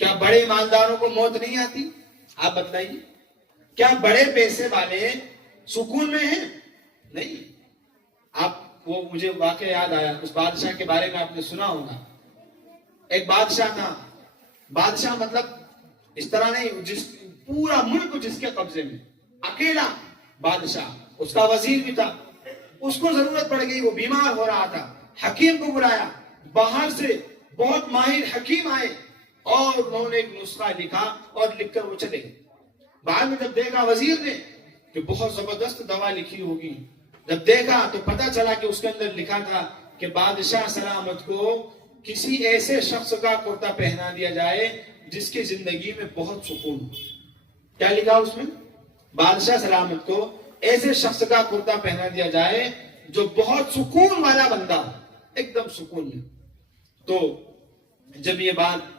کیا بڑے مالداروں کو موت نہیں آتی؟ آپ بتائیے, کیا بڑے پیسے والے سکون میں ہیں؟ نہیں. آپ وہ مجھے واقعہ یاد آیا, اس بادشاہ کے بارے میں آپ نے سنا ہوگا. ایک بادشاہ تھا, بادشاہ مطلب اس طرح نہیں جس پورا ملک جس کے قبضے میں, اکیلا بادشاہ, اس کا وزیر بھی تھا. اس کو ضرورت پڑ گئی, وہ بیمار ہو رہا تھا, حکیم کو بلایا, باہر سے بہت ماہر حکیم آئے, اور انہوں نے ایک نسخہ لکھا اور لکھ کر وہ چلے گئے. بعد میں جب دیکھا وزیر نے کہ بہت زبردست دوا لکھی ہوگی, جب دیکھا تو پتا چلا کہ اس کے اندر لکھا تھا کہ بادشاہ سلامت کو کسی ایسے شخص کا کرتا پہنا دیا جائے جس کی زندگی میں بہت سکون ہو. کیا لکھا اس میں؟ بادشاہ سلامت کو ایسے شخص کا کرتا پہنا دیا جائے جو بہت سکون والا بندہ ہو, ایک دم سکون میں. تو جب یہ بات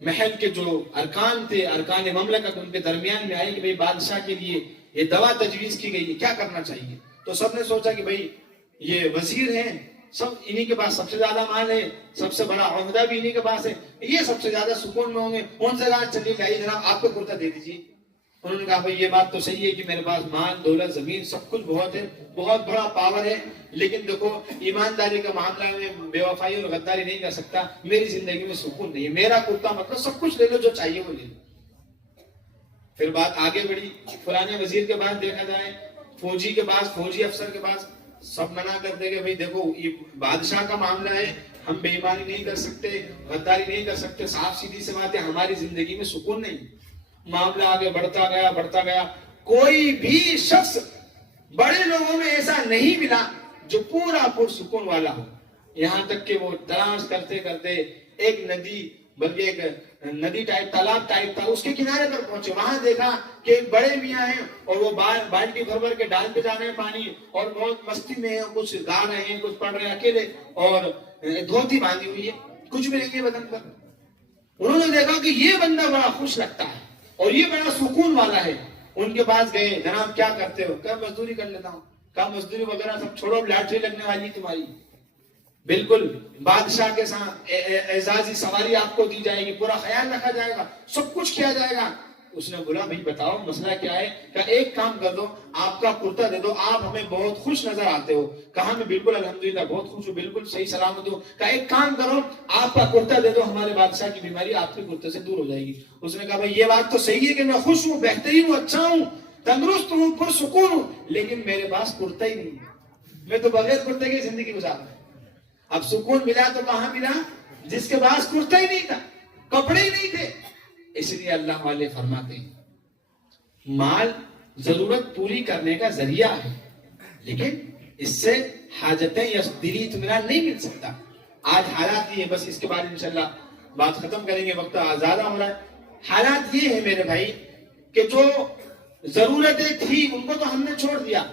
محل کے جو ارکان تھے, ارکان مملکت, ان کے درمیان میں آئی کہ بھئی بادشاہ کے لیے یہ دوا تجویز کی گئی ہے, کیا کرنا چاہیے, تو سب نے سوچا کہ بھئی یہ وزیر ہیں, سب انہی کے پاس سب سے زیادہ مال ہے, سب سے بڑا عہدہ بھی انہی کے پاس ہے, یہ سب سے زیادہ سکون میں ہوں گے. ان سے کہا چلیے جائیے جناب آپ کو کرتا دے دیجیے. انہوں نے کہا بھئی یہ بات تو صحیح ہے کہ میرے پاس مال دولت زمین سب کچھ بہت ہے, بہت بڑا پاور ہے, لیکن دیکھو ایمانداری کا معاملہ میں بے وفائی اور غداری نہیں کر سکتا, میری زندگی میں سکون نہیں ہے, میرا کرتا مطلب سب کچھ لے لو, جو چاہیے وہ لے لو. پھر بات آگے بڑھی, فلانے وزیر کے پاس دیکھا جائے, فوجی کے پاس, فوجی افسر کے پاس, سب منع کرتے کہ بھئی دیکھو یہ بادشاہ کا معاملہ ہے, ہم بے ایمانی نہیں کر سکتے, غداری نہیں کر سکتے, صاف سیدھی سی بات ہے, ہماری زندگی میں سکون نہیں. معاملہ آگے بڑھتا گیا, کوئی بھی شخص بڑے لوگوں میں ایسا نہیں ملا جو پورا پرسکون والا ہو. یہاں تک کہ وہ تلاش کرتے کرتے ایک ندی, بلکہ ایک ندی ٹائپ تالاب ٹائپ تھا, اس کے کنارے پر پہنچے, وہاں دیکھا کہ ایک بڑے میاں ہیں اور وہ بالٹی بھر بھر کے ڈال پہ جا رہے ہیں پانی, اور بہت مستی میں ہیں, کچھ گا رہے ہیں, کچھ پڑھ رہے ہیں اکیلے, اور دھوتی باندھی ہوئی ہے, کچھ بھی نہیں ہے بدن پر. انہوں نے دیکھا کہ یہ بندہ بڑا خوش لگتا ہے اور یہ بڑا سکون والا ہے. ان کے پاس گئے, جناب کیا کرتے ہو؟ کہا مزدوری کر لیتا ہوں. کہا مزدوری وغیرہ سب چھوڑو, لاٹری لگنے والی تمہاری, بالکل بادشاہ کے ساتھ اعزازی سواری آپ کو دی جائے گی, پورا خیال رکھا جائے گا, سب کچھ کیا جائے گا. اس نے بولا بھائی بتاؤ مسئلہ کیا ہے؟ کہا ایک کام کر دو, آپ کا کرتا دے دو, آپ ہمیں بہت خوش نظر آتے ہو. کہا میں بالکل الحمدللہ بہت خوش ہوں, بالکل صحیح سلامت ہوں. کہا ایک کام کرو, آپ کا کرتا دے دو, ہمارے بادشاہ کی بیماری آپ کے کرتے سے دور ہو جائے گی. اس نے کہا بھائی یہ بات تو صحیح ہے کہ میں خوش ہوں, بہترین ہوں, اچھا ہوں, تندرست ہوں, پرسکون ہوں, لیکن میرے پاس کرتا ہی نہیں ہے, میں تو بغیر کرتے کی زندگی گزار رہا ہوں. اب سکون ملا تو کہاں ملا؟ جس کے پاس کرتا ہی نہیں تھا, کپڑے ہی نہیں تھے. اس لیے اللہ والے فرماتے ہیں مال ضرورت پوری کرنے کا ذریعہ ہے, لیکن اس سے حاجتیں یا دلی اطمینان نہیں مل سکتا. آج حالات یہ, بس اس کے بعد انشاءاللہ بات ختم کریں گے, وقت زیادہ ہو رہا ہے. حالات یہ ہے میرے بھائی کہ جو ضرورتیں تھی ان کو تو ہم نے چھوڑ دیا,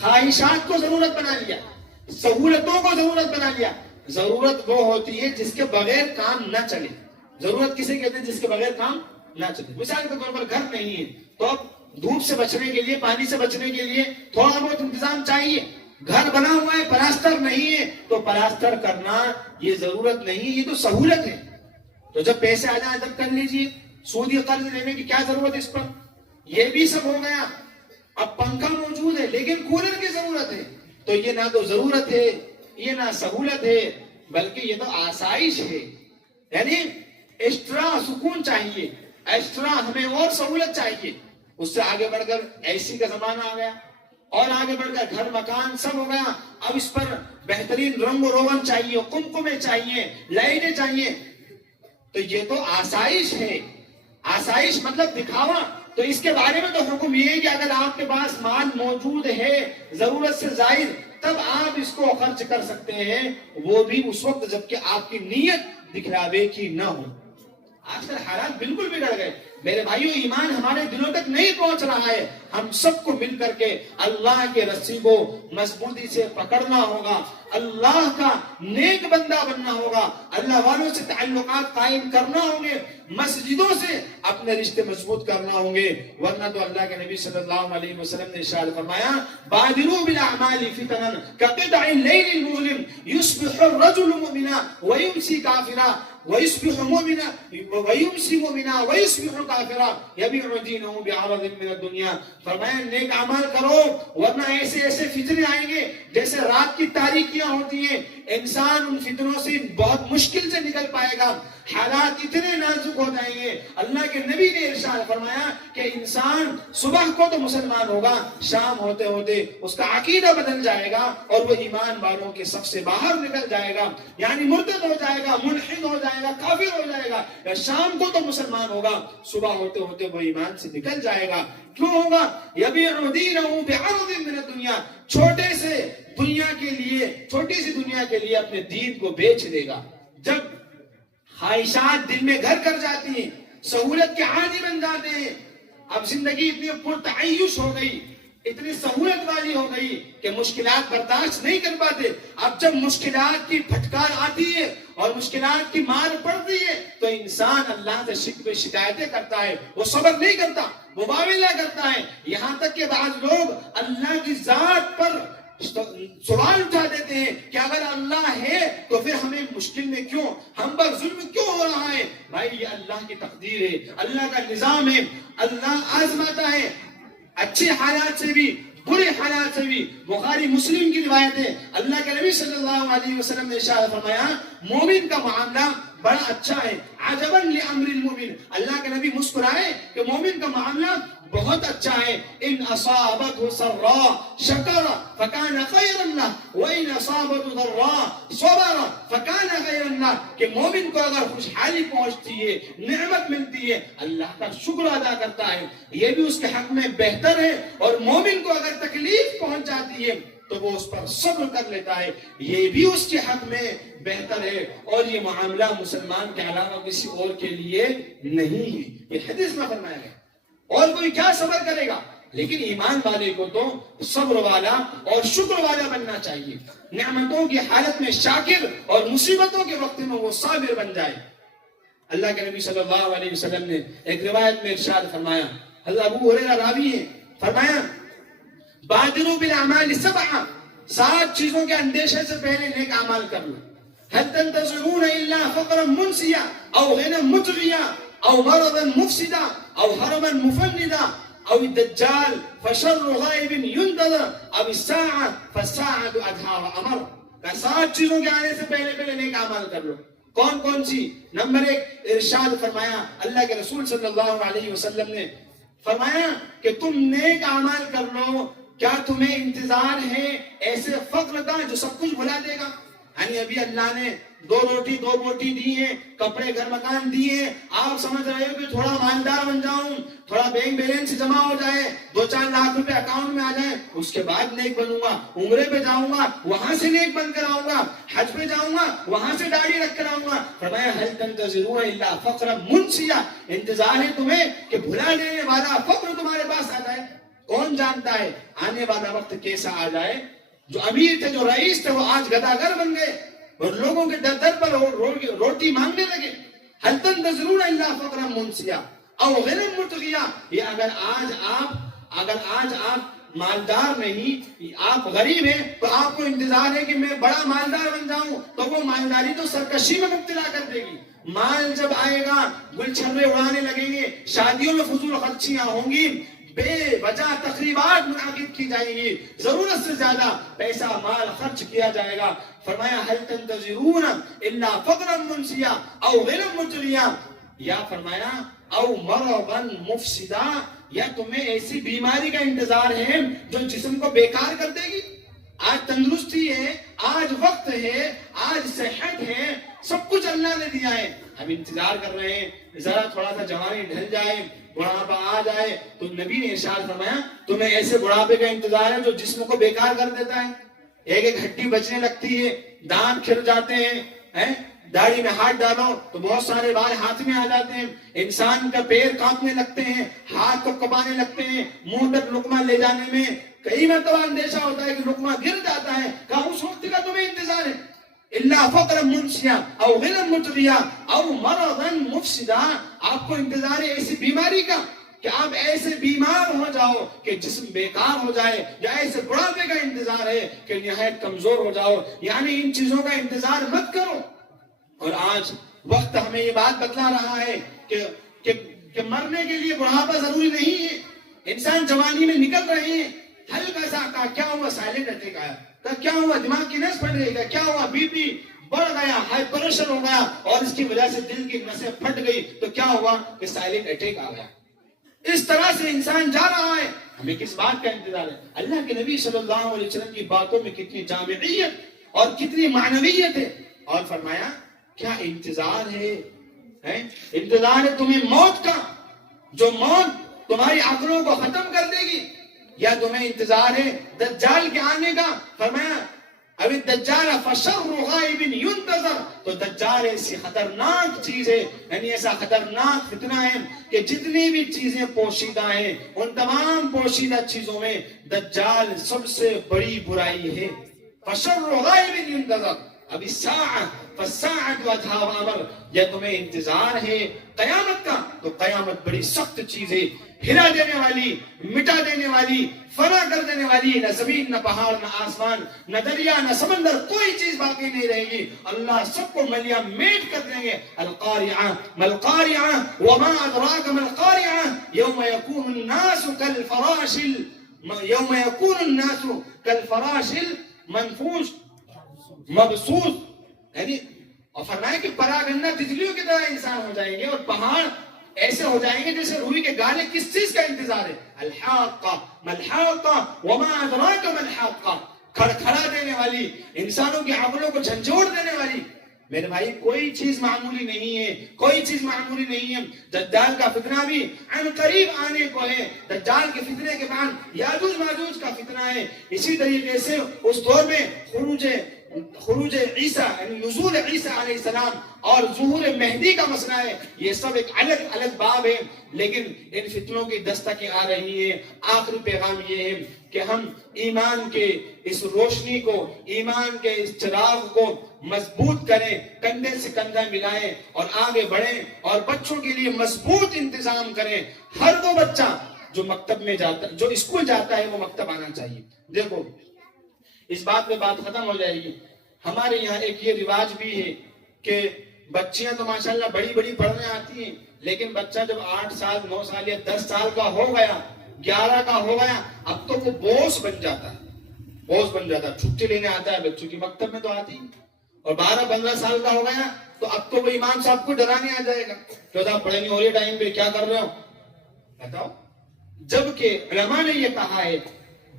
خواہشات کو ضرورت بنا لیا, سہولتوں کو ضرورت بنا لیا. ضرورت وہ ہوتی ہے جس کے بغیر کام نہ چلے. ضرورت کسے کہتے ہیں؟ جس کے بغیر کام نہ چلے. مثال کے طور پر گھر نہیں ہے تو اب دھوپ سے بچنے کے لیے, پانی سے بچنے کے لیے تھوڑا بہت انتظام چاہیے. گھر بنا ہوا ہے, پلاسٹر نہیں ہے تو پلاسٹر کرنا یہ ضرورت نہیں, یہ تو سہولت ہے. تو جب پیسے آ جائیں تب کر لیجیے, سودی قرض لینے کی کیا ضرورت ہے اس پر؟ یہ بھی سب ہو گیا. اب پنکھا موجود ہے لیکن کولر کی ضرورت ہے, تو یہ نہ تو ضرورت ہے, یہ نہ سہولت ہے, بلکہ یہ تو آسائش ہے. یعنی ایکسٹرا سکون چاہیے, ایکسٹرا ہمیں اور سہولت چاہیے. اس سے آگے بڑھ کر اے سی کا زمانہ آ گیا, اور آگے بڑھ کر گھر مکان سب ہو گیا. اب اس پر بہترین رنگ و روغن چاہیے, قمقمے چاہیے, لائٹیں چاہیے. تو یہ تو آسائش ہے. آسائش مطلب دکھاوا. تو اس کے بارے میں تو حکم یہ ہے کہ اگر آپ کے پاس مال موجود ہے ضرورت سے زائد, تب آپ اس کو خرچ کر سکتے ہیں, وہ بھی اس وقت جبکہ آپ کی نیت دکھلاوے کی نہ ہو. آج کل حالات بالکل بگڑ گئے میرے بھائیوں, ایمان ہمارے دلوں تک نہیں پہنچ رہا ہے. ہم سب کو مل کر کے اللہ کے رسی کو مضبوطی سے پکڑنا ہوگا, اللہ کا نیک بندہ بننا ہوگا, اللہ والوں سے تعلقات قائم کرنا ہوں گے, مسجدوں سے اپنے رشتے مضبوط کرنا ہوں گے. ورنہ تو اللہ کے نبی صلی اللہ علیہ وسلم نے ارشاد فرمایا بادروا بالاعمال فتنا كقطع الليل المظلم يصبح الرجل مؤمنا ويمسي كافرا ويصبح مؤمنا ويمسي مؤمنا ويصبح كافرا يبيع دينه بعرض من الدنيا. فرمایا نیک اعمال کرو ورنہ ایسے ایسے فتنے آئیں گے جیسے رات کی تاریکیاں ہوتی ہیں, انسان ان فتنوں سے بہت مشکل سے نکل پائے گا. حالات اتنے نازک ہو جائیں گے. اللہ کے نبی نے ارشاد فرمایا کہ انسان صبح کو تو مسلمان ہوگا, شام ہوتے ہوتے اس کا عقیدہ بدل جائے گا اور وہ ایمان والوں کے صف سے باہر نکل جائے گا, یعنی مرتد ہو جائے گا, ملحد ہو جائے گا, کافر ہو جائے گا. شام کو تو مسلمان ہوگا, صبح ہوتے ہوتے وہ ایمان سے نکل جائے گا. کیوں ہوگا؟ یبیع دینہ بعرض من الدنیا, چھوٹے سے دنیا کے لیے, چھوٹی سی دنیا کے لیے اپنے دین کو بیچ دے گا. جب خواہشات دل میں گھر کر جاتی ہیں, سہولت کے عادی بن جاتے ہیں, اب زندگی اتنی پرتعیش ہو گئی, اتنی سہولت والی ہو گئی کہ مشکلات برداشت نہیں کر پاتے. اب جب مشکلات کی پھٹکار آتی ہے اور مشکلات کی مار پڑتی ہے تو انسان اللہ سے شکوے شکایتیں کرتا ہے, وہ صبر نہیں کرتا, مباویلہ کرتا ہے. یہاں تک کہ بعض لوگ اللہ کی ذات پر سوال اٹھا دیتے ہیں کہ اگر اللہ ہے تو پھر ہمیں مشکل میں کیوں, ہم پر ظلم کیوں ہو رہا ہے؟ بھائی یہ اللہ کی تقدیر ہے, اللہ کا نظام ہے, اللہ آزماتا ہے, اچھے حالات سے بھی برے حالات سے بھی. بخاری مسلم کی روایت ہے, اللہ کے نبی صلی اللہ علیہ وسلم نے ارشاد فرمایا مومن کا معاملہ بڑا اچھا ہے. عجبا لامر المؤمن, اللہ کے نبی مسکرائے کہ مومن کا معاملہ بہت اچھا ہے. ان اصابته سراء شکر فکان خیرا له وان اصابته ضراء صبر فکان خیرا له, کہ مومن کو اگر خوشحالی پہنچتی ہے, نعمت ملتی ہے, اللہ کا شکر ادا کرتا ہے, یہ بھی اس کے حق میں بہتر ہے. اور مومن کو اگر تکلیف پہنچ جاتی ہے تو وہ اس پر صبر کر لیتا ہے، یہ بھی اس کے حق میں بہتر ہے، اور یہ معاملہ مسلمان کے علاوہ کسی اور کے لیے نہیں ہے۔ یہ حدیث میں فرمایا ہے، اور کوئی کیا صبر کرے گا؟ لیکن ایمان والے کو تو صبر والا اور شکر والا بننا چاہیے، نعمتوں کی حالت میں شاکر اور مصیبتوں کے وقت میں وہ صابر بن جائے۔ اللہ کے نبی صلی اللہ علیہ وسلم نے ایک روایت میں ارشاد فرمایا، حضرت ابو ہریرہ راوی ہیں، فرمایا بادروا بالاعمال سبعا، 7 چیزوں کے اندیشے سے پہلے نیک اعمال کر لو۔ هل تنتظرون الا فقرا منسیا او غنى مطغیا او مرضا مفسدا او هرما مفندا او الدجال فشر غائب ينتظر او الساعة فالساعة ادھا وامر۔ 7 چیزوں کے آنے سے پہلے نیک اعمال کر لو۔ کون کون سی؟ نمبر 1 ارشاد فرمایا اللہ کے رسول صلی اللہ علیہ وسلم نے فرمایا کہ تم نیک اعمال کر لو، کیا تمہیں انتظار ہے ایسے فقر کا جو سب کچھ بھلا دے گا؟ یعنی ابھی اللہ نے 2 روٹی 2 بوٹی دی ہے، کپڑے گھر مکان دیے، آپ سمجھ رہے ہو کہ تھوڑا مالدار بن جاؤں، تھوڑا بینک بیلنس جمع ہو جائے، 2-4 لاکھ روپے اکاؤنٹ میں آ جائیں، اس کے بعد نیک بنوں گا، عمرے پہ جاؤں گا وہاں سے نیک بن کر آؤں گا، حج پہ جاؤں گا وہاں سے داڑھی رکھ کر آؤں گا۔ فرمایا هل تنتظرون الا فقرا منسیا، انتظار ہے تمہیں کہ بھلا دینے والا فقر تمہارے پاس آ جائے۔ کون جانتا ہے آنے والا وقت کیسا آ جائے؟ جو امیر تھے، جو رئیس تھے، وہ آج گداگر بن گئے اور لوگوں کے در در پر روٹی مانگنے لگے۔ هل تنتظرون الا فقرا منسیا او غنى مطغیا، یہ اگر آج آپ مالدار نہیں، آپ غریب ہیں، تو آپ کو انتظار ہے کہ میں بڑا مالدار بن جاؤں، تو وہ مالداری تو سرکشی میں مبتلا کر دے گی۔ مال جب آئے گا، گل چھرے اڑانے لگیں گے، شادیوں میں فضول خرچیاں ہوں گی، بے وجہ تقریبات منعقد کی جائیں گی، ضرورت سے زیادہ پیسہ مال خرچ کیا جائے گا۔ فرمایا هل تنتظرون الا فقرا منسیا او غنى مطغیا، یا فرمایا او مرضا مفسدا، یا تمہیں ایسی بیماری کا انتظار ہے جو جسم کو بیکار کر دے گی۔ آج تندرستی ہے، آج وقت ہے، آج صحت ہے، سب کچھ اللہ نے دیا ہے، ہم انتظار کر رہے ہیں ذرا تھوڑا سا جوانی ڈھل جائے، بڑھاپا آ جائے، تو نبی نے ارشاد فرمایا تمہیں ایسے بڑھاپے کا انتظار ہے جو جسم کو بیکار کر دیتا ہے، ایک ہڈی بچنے لگتی ہے، دانت کھل جاتے ہیں، داڑھی میں ہاتھ ڈالو تو بہت سارے بال ہاتھ میں آ جاتے ہیں، انسان کا پیر کانپنے لگتے ہیں، ہاتھ کو کبانے لگتے ہیں، منہ تک لقمہ لے جانے میں کئی مرتبہ اندیشہ ہوتا ہے کہ لقمہ گر جاتا ہے۔ کہا اس وقت کا تمہیں انتظار ہے، الا فقرا منسیا او غنى مطغیا او مرضا مفسدا، آپ کو انتظار ہے ایسی بیماری کا کہ آپ ایسے بیمار ہو جاؤ کہ جسم بیکار ہو جائے، یا ایسے بڑھاپے کا انتظار ہے کہ نہایت کمزور ہو جاؤ، یعنی ان چیزوں کا انتظار مت کرو۔ اور آج وقت ہمیں یہ بات بتلا رہا ہے کہ مرنے کے لیے بڑھاپا ضروری نہیں ہے، انسان جوانی میں نکل رہے ہیں، ہلکا سا کا کیا ہوا سائلنٹ اٹیک آیا، کیا ہوا دماغ کی نس پھٹ گئی، کیا ہوا بی پی بڑھ گیا، ہائی پریشر ہو گیا، اور اس کی وجہ سے دل کی نسیں پھٹ گئی، تو کیا ہوا کہ سائلنٹ اٹیک آ گیا۔ اس طرح سے انسان جا رہا ہے، ہمیں کس بات کا انتظار ہے؟ اللہ کے نبی صلی اللہ علیہ وسلم کی باتوں میں کتنی جامعیت اور کتنی معنویت ہے، اور فرمایا کیا انتظار ہے؟ انتظار ہے تمہیں موت کا، جو موت تمہاری عقلوں کو ختم کر دے گی، یا تمہیں انتظار ہے دجال کے آنے کا؟ فرمایا اب الدجال فشر غائب ينتظر، تو دجال ایسی خطرناک چیز ہے، یعنی ایسا خطرناک فتنہ ہے کہ جتنی بھی چیزیں پوشیدہ ہیں ان تمام پوشیدہ چیزوں میں دجال سب سے بڑی برائی ہے۔ فشر غائب ينتظر اب الساعة فالساعة ادھا وامر، یا تمہیں انتظار ہے قیامت کا، تو قیامت بڑی سخت چیز ہے، ہلا دینے والی، مٹا دینے والی، فنا کر دینے والی، نہ زمین نہ پہاڑ نہ آسمان نہ دریا نہ سمندر، کوئی چیز باقی نہیں رہے گی، اللہ سب کو ملیا میٹ کر دیں گے۔ القارعہ ما القارعہ وما ادراک ما القارعہ یوم یکون الناس کالفراش یوم یکون الناس کالفراش المنفوش مبسوط، یعنی اور فرمایا کہ پراگندہ تجلیوں کی طرح انسان ہو جائیں گے، اور پہاڑ ایسے ہو جائیں گے جیسے روئی کے گالے۔ کس چیز کا انتظار ہے؟ الحاقہ ما الحاقہ وما ادراک ما الحاقہ، کھڑکھڑا دینے والی، انسانوں کی عقلوں کو جھنجھوڑ دینے والی، میرے بھائی کوئی چیز معمولی نہیں ہے، کوئی چیز معمولی نہیں ہے. دجال کا فتنہ بھی عن قریب آنے کو ہے. دجال کے فتنے کے بعد یاجوج ماجوج کا فتنہ ہے. اسی طریقے سے اس دور میں خروج عیسیٰ یعنی نزول عیسیٰ علیہ السلام اور ظہور مہدی کا مسئلہ ہے. یہ سب ایک الگ الگ باب ہے، لیکن ان فتنوں کی دستکیں آ رہی ہیں. آخری پیغام یہ ہے کہ ہم ایمان کے اس روشنی کو، ایمان کے اس چراغ کو مضبوط کریں، کندھے سے کندھا ملائیں اور آگے بڑھیں، اور بچوں کے لیے مضبوط انتظام کریں. ہر وہ بچہ جو مکتب میں جاتا، جو اسکول جاتا ہے، وہ مکتب آنا چاہیے. دیکھو اس بات پہ بات ختم ہو جائے گی. ہمارے یہاں ایک یہ رواج بھی ہے کہ بچیاں تو ماشاءاللہ بڑی بڑی پڑھنے آتی ہیں، لیکن بچہ جب 8 سال 9 سال یا 10 سال کا ہو گیا، 11 کا ہو گیا، اب تو وہ بوس بن جاتا ہے. بوس بن جاتا ہے، چھٹی لینے آتا ہے بچوں کی، مکتب میں تو آتی. اور 12-15 سال کا ہو گیا تو اب تو وہ امام صاحب کو ڈرانے آ جائے گا کہ صاحب پڑھائی نہیں ہو رہی ٹائم پہ، کیا کر رہے ہو بتاؤ. جبکہ علماء نے یہ کہا ہے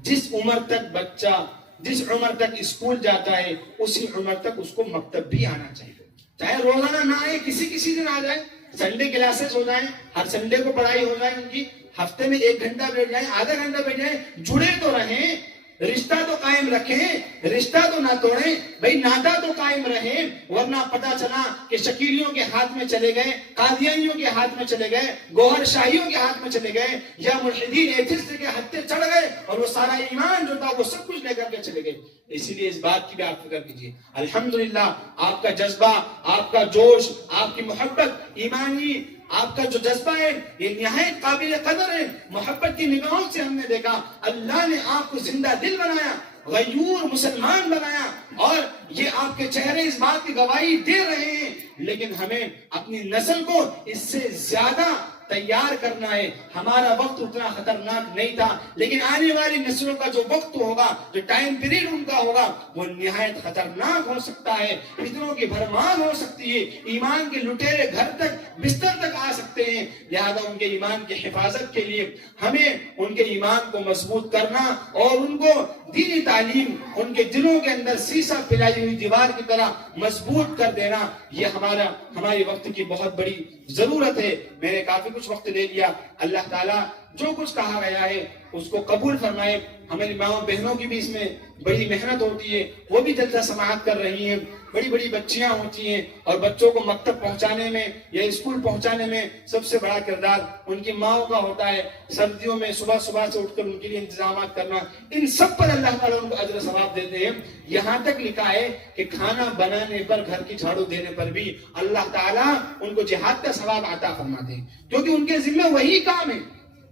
جس عمر تک بچہ، جس عمر تک اسکول جاتا ہے، اسی عمر تک اس کو مکتب بھی آنا چاہیے. چاہے روزانہ نہ آئے، کسی دن آ جائے، سنڈے کلاسز ہو جائیں، ہر سنڈے کو پڑھائی ہو جائے ان کی، ہفتے میں 1 گھنٹہ بیٹھ جائیں، آدھا گھنٹہ بیٹھ جائیں، جڑے تو رہیں، رشتہ تو قائم رکھیں، رشتہ تو نہ توڑیں بھائی، ناتا تو قائم رہیں. ورنہ پتا چلا کہ شکیلیوں کے ہاتھ میں چلے گئے، قادیانیوں کے ہاتھ میں چلے گئے، گوہر شاہیوں کے ہاتھ میں چلے گئے، یا ملحدین ایتھسٹ کے ہتھے چڑھ گئے اور وہ سارا ایمان جو تھا وہ سب کچھ لے کر کے چلے گئے. اسی لیے اس بات کی بھی آپ فکر کیجیے. الحمدللہ آپ کا جذبہ، آپ کا جوش، آپ کی محبت ایمانی، آپ کا جو جذبہ ہے یہ نہایت قابل قدر ہے. محبت کی نگاہوں سے ہم نے دیکھا اللہ نے آپ کو زندہ دل بنایا، غیور مسلمان بنایا، اور یہ آپ کے چہرے اس بات کی گواہی دے رہے ہیں. لیکن ہمیں اپنی نسل کو اس سے زیادہ تیار کرنا ہے. ہمارا وقت اتنا خطرناک نہیں تھا، لیکن آنے والی نسلوں کا جو وقت ہوگا، جو ٹائم پیریڈ ان کا ہوگا، وہ نہایت خطرناک ہو سکتا ہے. فتنوں کی بھرمار ہو سکتی ہے، ایمان کے لٹیرے گھر تک، بستر تک آ سکتے ہیں. لہذا ان کے ایمان کی حفاظت کے لیے ہمیں ان کے ایمان کو مضبوط کرنا اور ان کو دینی تعلیم ان کے دلوں کے اندر سیسا پلائی ہوئی دیوار کی طرح مضبوط کر دینا، یہ ہمارے وقت کی بہت بڑی ضرورت ہے. میں نے کافی کچھ وقت لے لیا. اللہ تعالیٰ جو کچھ کہا گیا ہے اس کو قبول فرمائے. ہماری ماؤں بہنوں کی بھی اس میں بڑی محنت ہوتی ہے، وہ بھی جلسہ سماعت کر رہی ہیں. بڑی بڑی بچیاں ہوتی ہیں، اور بچوں کو مکتب پہنچانے میں یا اسکول پہنچانے میں سب سے بڑا کردار ان کی ماؤں کا ہوتا ہے. سردیوں میں صبح سے اٹھ کر ان کے لیے انتظامات کرنا، ان سب پر اللہ تعالیٰ ان کو اجر ثواب دیتے ہیں. یہاں تک لکھا ہے کہ کھانا بنانے پر، گھر کی جھاڑو دینے پر بھی اللہ تعالیٰ ان کو جہاد کا ثواب عطا فرماتے ہیں، کیونکہ ان کے ذمہ وہی کام ہے.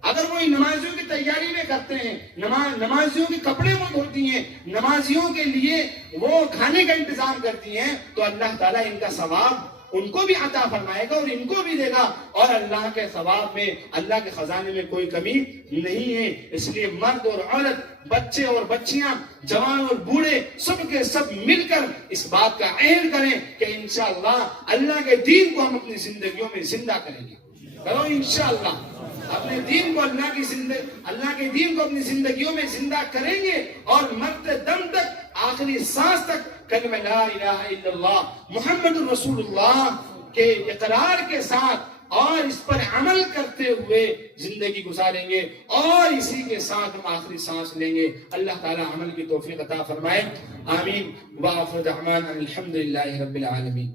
اگر وہ نمازیوں کی تیاری میں کرتے ہیں، نمازیوں کے کپڑے وہ دھوتی ہیں، نمازیوں کے لیے وہ کھانے کا انتظام کرتی ہیں، تو اللہ تعالیٰ ان کا ثواب ان کو بھی عطا فرمائے گا اور ان کو بھی دے گا. اور اللہ کے ثواب میں، اللہ کے خزانے میں کوئی کمی نہیں ہے. اس لیے مرد اور عورت، بچے اور بچیاں، جوان اور بوڑھے، سب کے سب مل کر اس بات کا عہد کریں کہ انشاءاللہ اللہ کے دین کو ہم اپنی زندگیوں میں زندہ کریں گے. کرو انشاءاللہ اپنے دین کو، اللہ کے دین کو اپنی زندگیوں میں زندہ کریں گے، اور مرتے دم تک، آخری سانس تک کلمہ لا الہ الا اللہ محمد رسول اللہ کے اقرار کے ساتھ اور اس پر عمل کرتے ہوئے زندگی گزاریں گے، اور اسی کے ساتھ ہم آخری سانس لیں گے. اللہ تعالی عمل کی توفیق عطا فرمائے. آمین. وآخر دعوانا الحمدللہ رب العالمین.